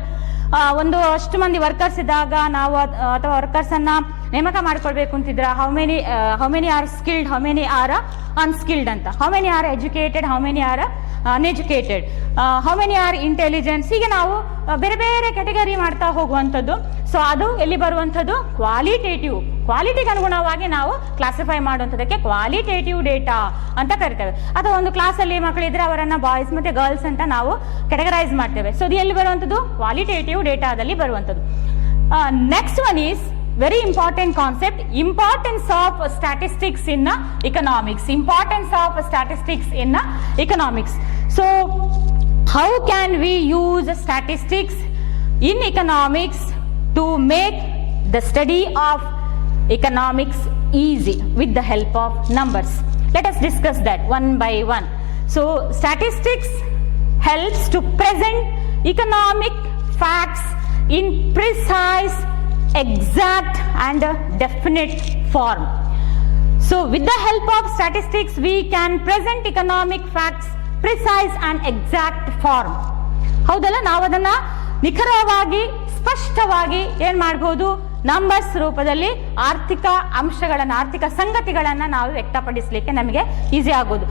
ಒಂದು ಅಷ್ಟು ಮಂದಿ ವರ್ಕರ್ಸ್ ಇದ್ದಾಗ ನಾವು ಅಥವಾ ವರ್ಕರ್ಸ್ ಅನ್ನ ನೇಮಕ ಮಾಡ್ಕೊಳ್ಬೇಕು ಅಂತಿದ್ರೆ, how many are skilled, how many are unskilled ಅಂತ, how many are educated, how many are uneducated, how many are intelligence, ಹೀಗೆ ನಾವು ಬೇರೆ ಬೇರೆ ಕ್ಯಾಟಗರಿ ಮಾಡ್ತಾ ಹೋಗುವಂಥದ್ದು. ಸೊ ಅದು ಎಲ್ಲಿ ಬರುವಂಥದ್ದು? ಕ್ವಾಲಿಟೇಟಿವ್. ಕ್ವಾಲಿಟಿಗೆ ಅನುಗುಣವಾಗಿ ನಾವು ಕ್ಲಾಸಿಫೈ ಮಾಡುವಂಥದ್ದಕ್ಕೆ ಕ್ವಾಲಿಟೇಟಿವ್ ಡೇಟಾ ಅಂತ ಕರಿತೇವೆ. ಅಥವಾ ಒಂದು ಕ್ಲಾಸಲ್ಲಿ ಮಕ್ಕಳಿದ್ರೆ ಅವರನ್ನ ಬಾಯ್ಸ್ ಮತ್ತೆ ಗರ್ಲ್ಸ್ ಅಂತ ನಾವು ಕ್ಯಾಟಗರೈಸ್ ಮಾಡ್ತೇವೆ. ಸೊ ಅದು ಎಲ್ಲಿ ಬರುವಂಥದ್ದು? ಕ್ವಾಲಿಟೇಟಿವ್ ಡೇಟಾದಲ್ಲಿ ಬರುವಂಥದ್ದು. Next one is very important concept, importance of statistics in economics. Importance of statistics in economics. So how can we use statistics in economics to make the study of economics easy with the help of numbers? Let us discuss that one by one. So statistics helps to present economic facts in precise, exact and definite form. So with the help of statistics we can present economic facts precise and exact form. ಹೌದಲ್ಲ, ನಾವು ಅದನ್ನ ನಿಖರವಾಗಿ ಸ್ಪಷ್ಟವಾಗಿ ಏನ್ ಮಾಡಬಹುದು, numbers ರೂಪದಲ್ಲಿ ಆರ್ಥಿಕ ಅಂಶಗಳನ್ನ, ಆರ್ಥಿಕ ಸಂಗತಿಗಳನ್ನ ನಾವು ವ್ಯಕ್ತಪಡಿಸಲಿಕ್ಕೆ ನಮಗೆ ಈಸಿ ಆಗೋದು.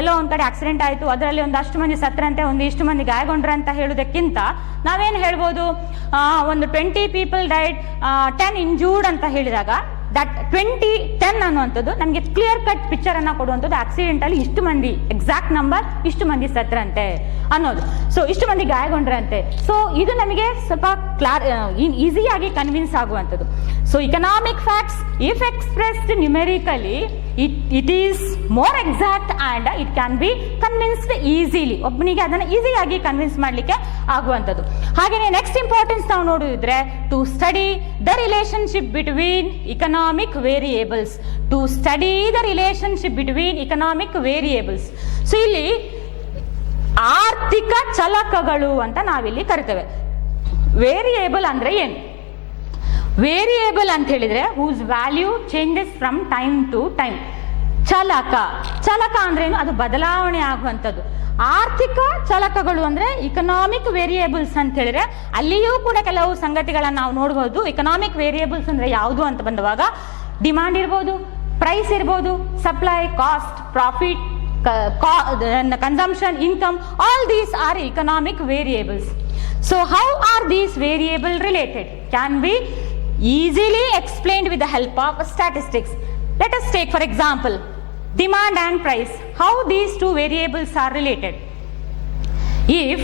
ಎಲ್ಲೋ ಒಂದ್ ಕಡೆ ಆಕ್ಸಿಡೆಂಟ್ ಆಯ್ತು, ಅದರಲ್ಲಿ ಒಂದಷ್ಟು ಮಂದಿ ಸತ್ರಂತೆ, ಒಂದಿಷ್ಟು ಮಂದಿ ಗಾಯಗೊಂಡ್ರಂತ ಹೇಳುವುದಕ್ಕಿಂತ ನಾವೇನ್ ಹೇಳ್ಬೋದು, ಒಂದು 20 ಪೀಪಲ್ ಡೈಡ್, 10 ಇಂಜೂರ್ಡ್ ಅಂತ ಹೇಳಿದಾಗ ದಟ್ 10 ಅನ್ನುವಂಥದ್ದು ನಮಗೆ ಕ್ಲಿಯರ್ ಕಟ್ ಪಿಕ್ಚರ್ ಅನ್ನ ಕೊಡುವಂಥದ್ದು. ಆಕ್ಸಿಡೆಂಟ್ ಅಲ್ಲಿ ಇಷ್ಟು ಮಂದಿ, ಎಕ್ಸಾಕ್ಟ್ ನಂಬರ್ ಇಷ್ಟು ಮಂದಿ ಸತ್ರಂತೆ ಅನ್ನೋದು, ಸೊ ಇಷ್ಟು ಮಂದಿ ಗಾಯಗೊಂಡ್ರಂತೆ. ಸೊ ಇದು ನಮಗೆ ಸ್ವಲ್ಪ ಈಸಿಯಾಗಿ ಕನ್ವಿನ್ಸ್ ಆಗುವಂಥದ್ದು. So economic facts if expressed numerically it is more exact and it can be convinced easily. ಒಬ್ಬನಿಗೆ ಅದನ್ನು ಈಸಿಯಾಗಿ ಕನ್ವಿನ್ಸ್ ಮಾಡಲಿಕ್ಕೆ ಆಗುವಂಥದ್ದು. ಹಾಗೆಯೇ ನೆಕ್ಸ್ಟ್ ಇಂಪಾರ್ಟೆನ್ಸ್ ನಾವು ನೋಡಿದ್ರೆ, to study the relationship between economic variables. To study the relationship between economic variables. So ಇಲ್ಲಿ ಆರ್ಥಿಕ ಚಲಕಗಳು ಅಂತ ನಾವಿಲ್ಲಿ ಕರಿತೇವೆ. ವೇರಿಯೇಬಲ್ ಅಂದ್ರೆ ಏನು? ವೇರಿಯೇಬಲ್ ಅಂತ ಹೇಳಿದ್ರೆ whose value changes from time to time. ಚಲಕ ಅಂದ್ರೆ ಏನು? ಅದು ಬದಲಾವಣೆ ಆಗುವಂಥದ್ದು. ಆರ್ಥಿಕ ಚಲಕಗಳು ಅಂದ್ರೆ ಇಕನಾಮಿಕ್ ವೇರಿಯೇಬಲ್ಸ್ ಅಂತ ಹೇಳಿದ್ರೆ ಅಲ್ಲಿಯೂ ಕೂಡ ಕೆಲವು ಸಂಗತಿಗಳನ್ನ ನಾವು ನೋಡಬಹುದು. ಇಕನಾಮಿಕ್ ವೇರಿಯೇಬಲ್ಸ್ ಅಂದ್ರೆ ಯಾವುದು ಅಂತ ಬಂದವಾಗ ಡಿಮಾಂಡ್ ಇರ್ಬೋದು, ಪ್ರೈಸ್ ಇರ್ಬೋದು, supply, cost, profit, consumption, income, all these are economic variables. So how are these variable related? Can be easily explained with the help of statistics. Let us take for example demand and price. How these two variables are related? If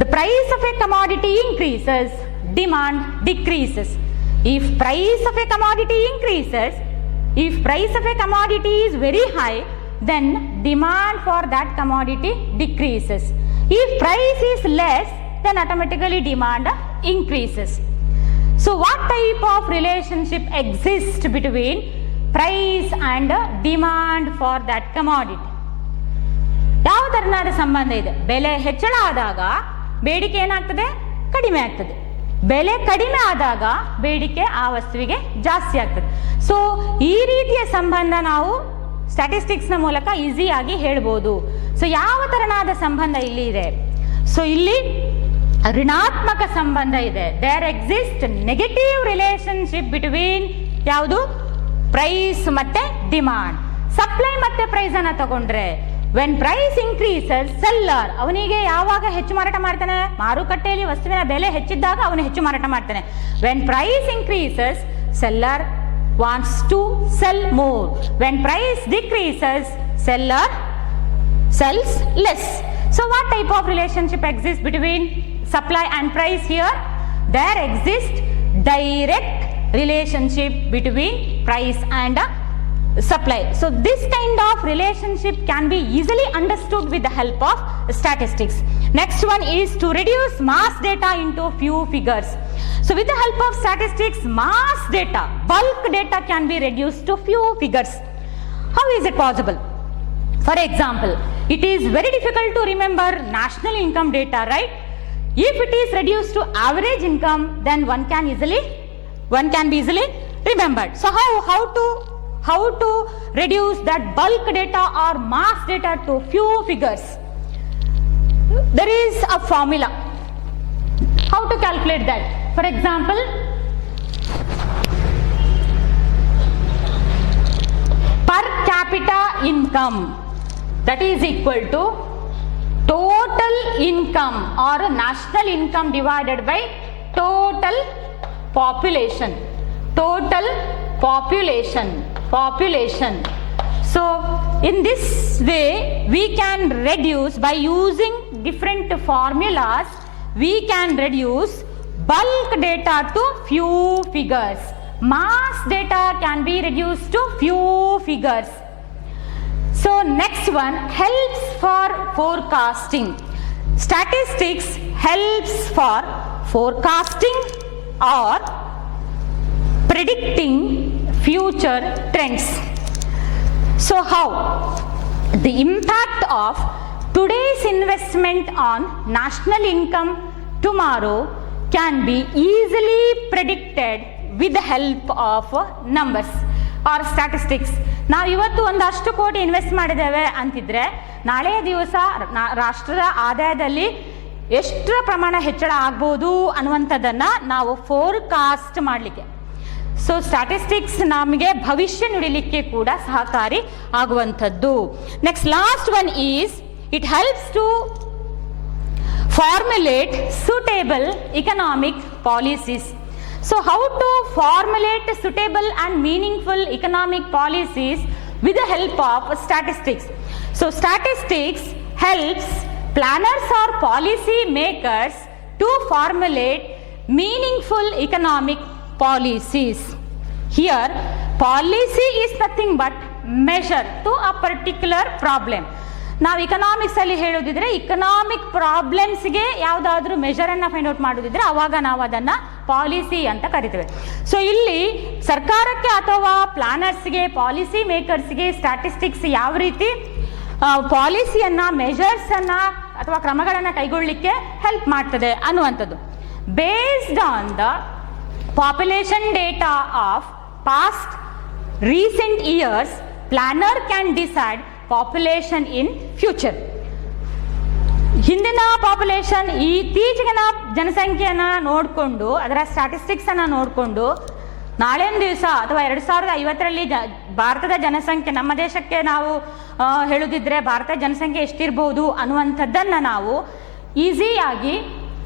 the price of a commodity increases, demand decreases. If price of a commodity increases, if price of a commodity is very high, then demand for that commodity decreases. If price is less, then automatically demand increases. So what type of relationship exists between price and demand for that commodity? ಯಾವ ತರನಾದ ಸಂಬಂಧ ಇದೆ? ಬೆಲೆ ಹೆಚ್ಚಳ ಆದಾಗ ಬೇಡಿಕೆ ಏನಾಗ್ತದೆ? ಕಡಿಮೆ ಆಗ್ತದೆ. ಬೆಲೆ ಕಡಿಮೆ ಆದಾಗ ಬೇಡಿಕೆ ಆ ವಸ್ತುವಿಗೆ ಜಾಸ್ತಿ ಆಗ್ತದೆ. ಸೊ ಈ ರೀತಿಯ ಸಂಬಂಧ ನಾವು ಸ್ಟ್ಯಾಟಿಸ್ಟಿಕ್ಸ್ ನ ಮೂಲಕ ಈಸಿಯಾಗಿ ಹೇಳ್ಬೋದು. ಸೊ ಯಾವ ತರನಾದ ಸಂಬಂಧ ಇಲ್ಲಿ ಇದೆ? ಸೊ ಇಲ್ಲಿ ಋಣಾತ್ಮಕ ಸಂಬಂಧ ಇದೆ. There exist negative relationship between ಯಾವುದು? ಪ್ರೈಸ್ ಮತ್ತೆ ಡಿಮಾಂಡ್. ಸಪ್ಲೈ ಮತ್ತೆ ಪ್ರೈಸ್ ಅನ್ನ ತಗೊಂಡ್ರೆ ವೆನ್ ಪ್ರೈಸ್ ಇನ್ಕ್ರೀಸಸ್ ಸೆಲ್ಲರ್, ಅವನಿಗೆ ಯಾವಾಗ ಹೆಚ್ಚು ಮಾರಾಟ ಮಾಡ್ತಾನೆ, ಮಾರುಕಟ್ಟೆಯಲ್ಲಿ ವಸ್ತುವಿನ ಬೆಲೆ ಹೆಚ್ಚಿದ್ದಾಗ ಅವನು ಹೆಚ್ಚು ಮಾರಾಟ ಮಾಡ್ತಾನೆ. When price increases seller wants to sell more. When price decreases, seller sells less. So what type of relationship exists between supply and price here? There exists direct relationship between price and supply. So this kind of relationship can be easily understood with the help of statistics. Next one is to reduce mass data into few figures. So with the help of statistics, mass data, bulk data can be reduced to few figures. How is it possible? For example, it is very difficult to remember national income data, right? If it is reduced to average income, then one can be easily remembered. So how to reduce that bulk data or mass data to few figures? There is a formula. How to calculate that? For example, per capita income, that is equal to total income or national income divided by total population. So in this way we can reduce, by using different formulas, we can reduce bulk data to few figures. Mass data can be reduced to few figures. So next one helps for forecasting. Statistics helps for forecasting or predicting future trends. So how? The impact of today's investment on national income tomorrow can be easily predicted with the help of numbers or statistics. ನಾವು ಇವತ್ತು ಒಂದಷ್ಟು ಕೋಟಿ invest ಮಾಡಿದ್ದೇವೆ ಅಂತಿದ್ರೆ ನಾಳೆಯ ದಿವಸ ರಾಷ್ಟ್ರದ ಆದಾಯದಲ್ಲಿ ಎಷ್ಟರ ಪ್ರಮಾಣ ಹೆಚ್ಚಳ ಆಗ್ಬೋದು ಅನ್ನುವಂಥದ್ದನ್ನು ನಾವು ಫೋರ್ಕಾಸ್ಟ್ ಮಾಡಲಿಕ್ಕೆ, ಸೊ ಸ್ಟ್ಯಾಟಿಸ್ಟಿಕ್ಸ್ ನಮಗೆ ಭವಿಷ್ಯ ನುಡಿಲಿಕ್ಕೆ ಕೂಡ ಸಹಕಾರಿ ಆಗುವಂಥದ್ದು. Next last one is it helps to formulate suitable economic policies. So how to formulate suitable and meaningful economic policies with the help of statistics? So statistics helps planners or policy makers to formulate meaningful economic policies. Here policy is nothing but measure to a particular problem. ನಾವು economics ಅಲ್ಲಿ ಹೇಳೋದಿದ್ರೆ economic ಪ್ರಾಬ್ಲಮ್ಸ್ಗೆ ಯಾವುದಾದ್ರೂ ಮೆಷರನ್ನು find out ಮಾಡೋದಿದ್ರೆ ಅವಾಗ ನಾವು ಅದನ್ನು policy ಅಂತ ಕರಿತೇವೆ. So ಇಲ್ಲಿ ಸರ್ಕಾರಕ್ಕೆ ಅಥವಾ ಪ್ಲಾನರ್ಸ್ಗೆ, ಪಾಲಿಸಿ ಮೇಕರ್ಸ್ಗೆ ಸ್ಟ್ಯಾಟಿಸ್ಟಿಕ್ಸ್ ಯಾವ ರೀತಿ ಪಾಲಿಸಿಯನ್ನು, ಮೆಷರ್ಸನ್ನು ಅಥವಾ ಕ್ರಮಗಳನ್ನು ಕೈಗೊಳ್ಳಲಿಕ್ಕೆ ಹೆಲ್ಪ್ ಮಾಡ್ತದೆ ಅನ್ನುವಂಥದ್ದು. Based on the population data of past recent years, planner can decide population in future. ಹಿಂದಿನ ಪಾಪ್ಯುಲೇಷನ್, ಇತ್ತೀಚಿನ ಜನಸಂಖ್ಯೆಯನ್ನು ನೋಡಿಕೊಂಡು, ಅದರ ಸ್ಟ್ಯಾಟಿಸ್ಟಿಕ್ಸನ್ನು ನೋಡಿಕೊಂಡು ನಾಳೆನ ದಿವಸ ಅಥವಾ 2050ರಲ್ಲಿ ಭಾರತದ ಜನಸಂಖ್ಯೆ, ನಮ್ಮ ದೇಶಕ್ಕೆ ನಾವು ಹೇಳುದಿದ್ರೆ ಭಾರತದ ಜನಸಂಖ್ಯೆ ಎಷ್ಟಿರ್ಬೋದು ಅನ್ನುವಂಥದ್ದನ್ನು ನಾವು ಈಸಿಯಾಗಿ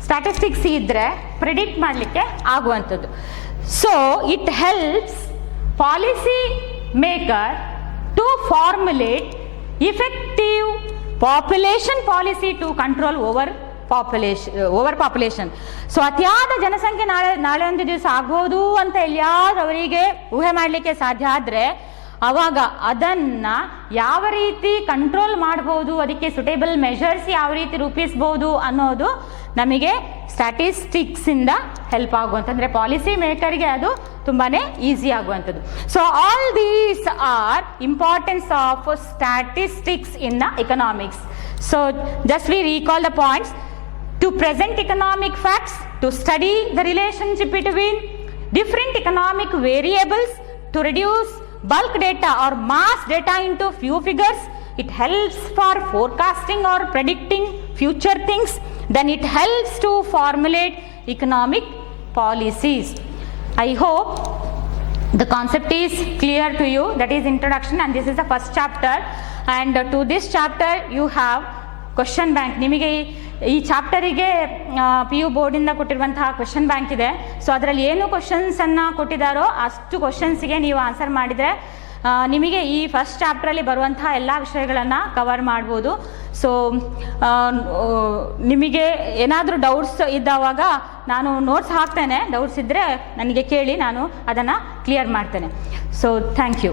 ಸ್ಟ್ಯಾಟಿಸ್ಟಿಕ್ಸ್ ಇದ್ದರೆ ಪ್ರಿಡಿಕ್ಟ್ ಮಾಡಲಿಕ್ಕೆ ಆಗುವಂಥದ್ದು. So it helps policy maker to formulate effective population policy to control overpopulation. So ಅತಿಯಾದ ಜನಸಂಖ್ಯೆ ನಾಳೆ ಒಂದು ದಿವಸ ಆಗ್ಬೋದು ಅಂತ ಎಲ್ಲಿಯಾದ್ರೂ ಅವರಿಗೆ ಊಹೆ ಮಾಡಲಿಕ್ಕೆ ಸಾಧ್ಯ ಆದರೆ ಆವಾಗ ಅದನ್ನು ಯಾವ ರೀತಿ ಕಂಟ್ರೋಲ್ ಮಾಡ್ಬೋದು, ಅದಕ್ಕೆ ಸುಟೇಬಲ್ ಮೆಷರ್ಸ್ ಯಾವ ರೀತಿ ರೂಪಿಸ್ಬೋದು ಅನ್ನೋದು ನಮಗೆ ಸ್ಟ್ಯಾಟಿಸ್ಟಿಕ್ಸಿಂದ ಹೆಲ್ಪ್ ಆಗುವಂಥದ್ದು, ಅಂದರೆ ಪಾಲಿಸಿ ಮೇಕರ್ಗೆ ಅದು ತುಂಬಾ ಈಸಿ ಆಗುವಂಥದ್ದು. So all these are importance of statistics in economics. So just we recall the points. To present economic facts, to study the relationship between different economic variables, to reduce bulk data or mass data into few figures. It helps for forecasting or predicting future things. Then it helps to formulate economic policies. I hope The concept is clear to you, that is introduction, and this is the first chapter, and to this chapter you have question bank. ನಿಮಗೆ ಈ ಚಾಪ್ಟರಿಗೆ P U ಬೋರ್ಡಿಂದ ಕೊಟ್ಟಿರುವಂತಹ question bank ಇದೆ. So ಅದರಲ್ಲಿ ಏನು ಕ್ವಶನ್ಸನ್ನು ಕೊಟ್ಟಿದ್ದಾರೋ ಅಷ್ಟು ಕ್ವಶನ್ಸಿಗೆ ನೀವು answer ಮಾಡಿದರೆ ನಿಮಗೆ ಈ ಫಸ್ಟ್ ಚಾಪ್ಟ್ರಲ್ಲಿ ಬರುವಂತಹ ಎಲ್ಲ ವಿಷಯಗಳನ್ನು ಕವರ್ ಮಾಡ್ಬೋದು. ಸೊ ನಿಮಗೆ ಏನಾದರೂ ಡೌಟ್ಸ್ ಇದ್ದಾವಾಗ ನಾನು ನೋಟ್ಸ್ ಹಾಕ್ತೇನೆ, ಡೌಟ್ಸ್ ಇದ್ದರೆ ನನಗೆ ಕೇಳಿ, ನಾನು ಅದನ್ನು ಕ್ಲಿಯರ್ ಮಾಡ್ತೇನೆ. So thank you.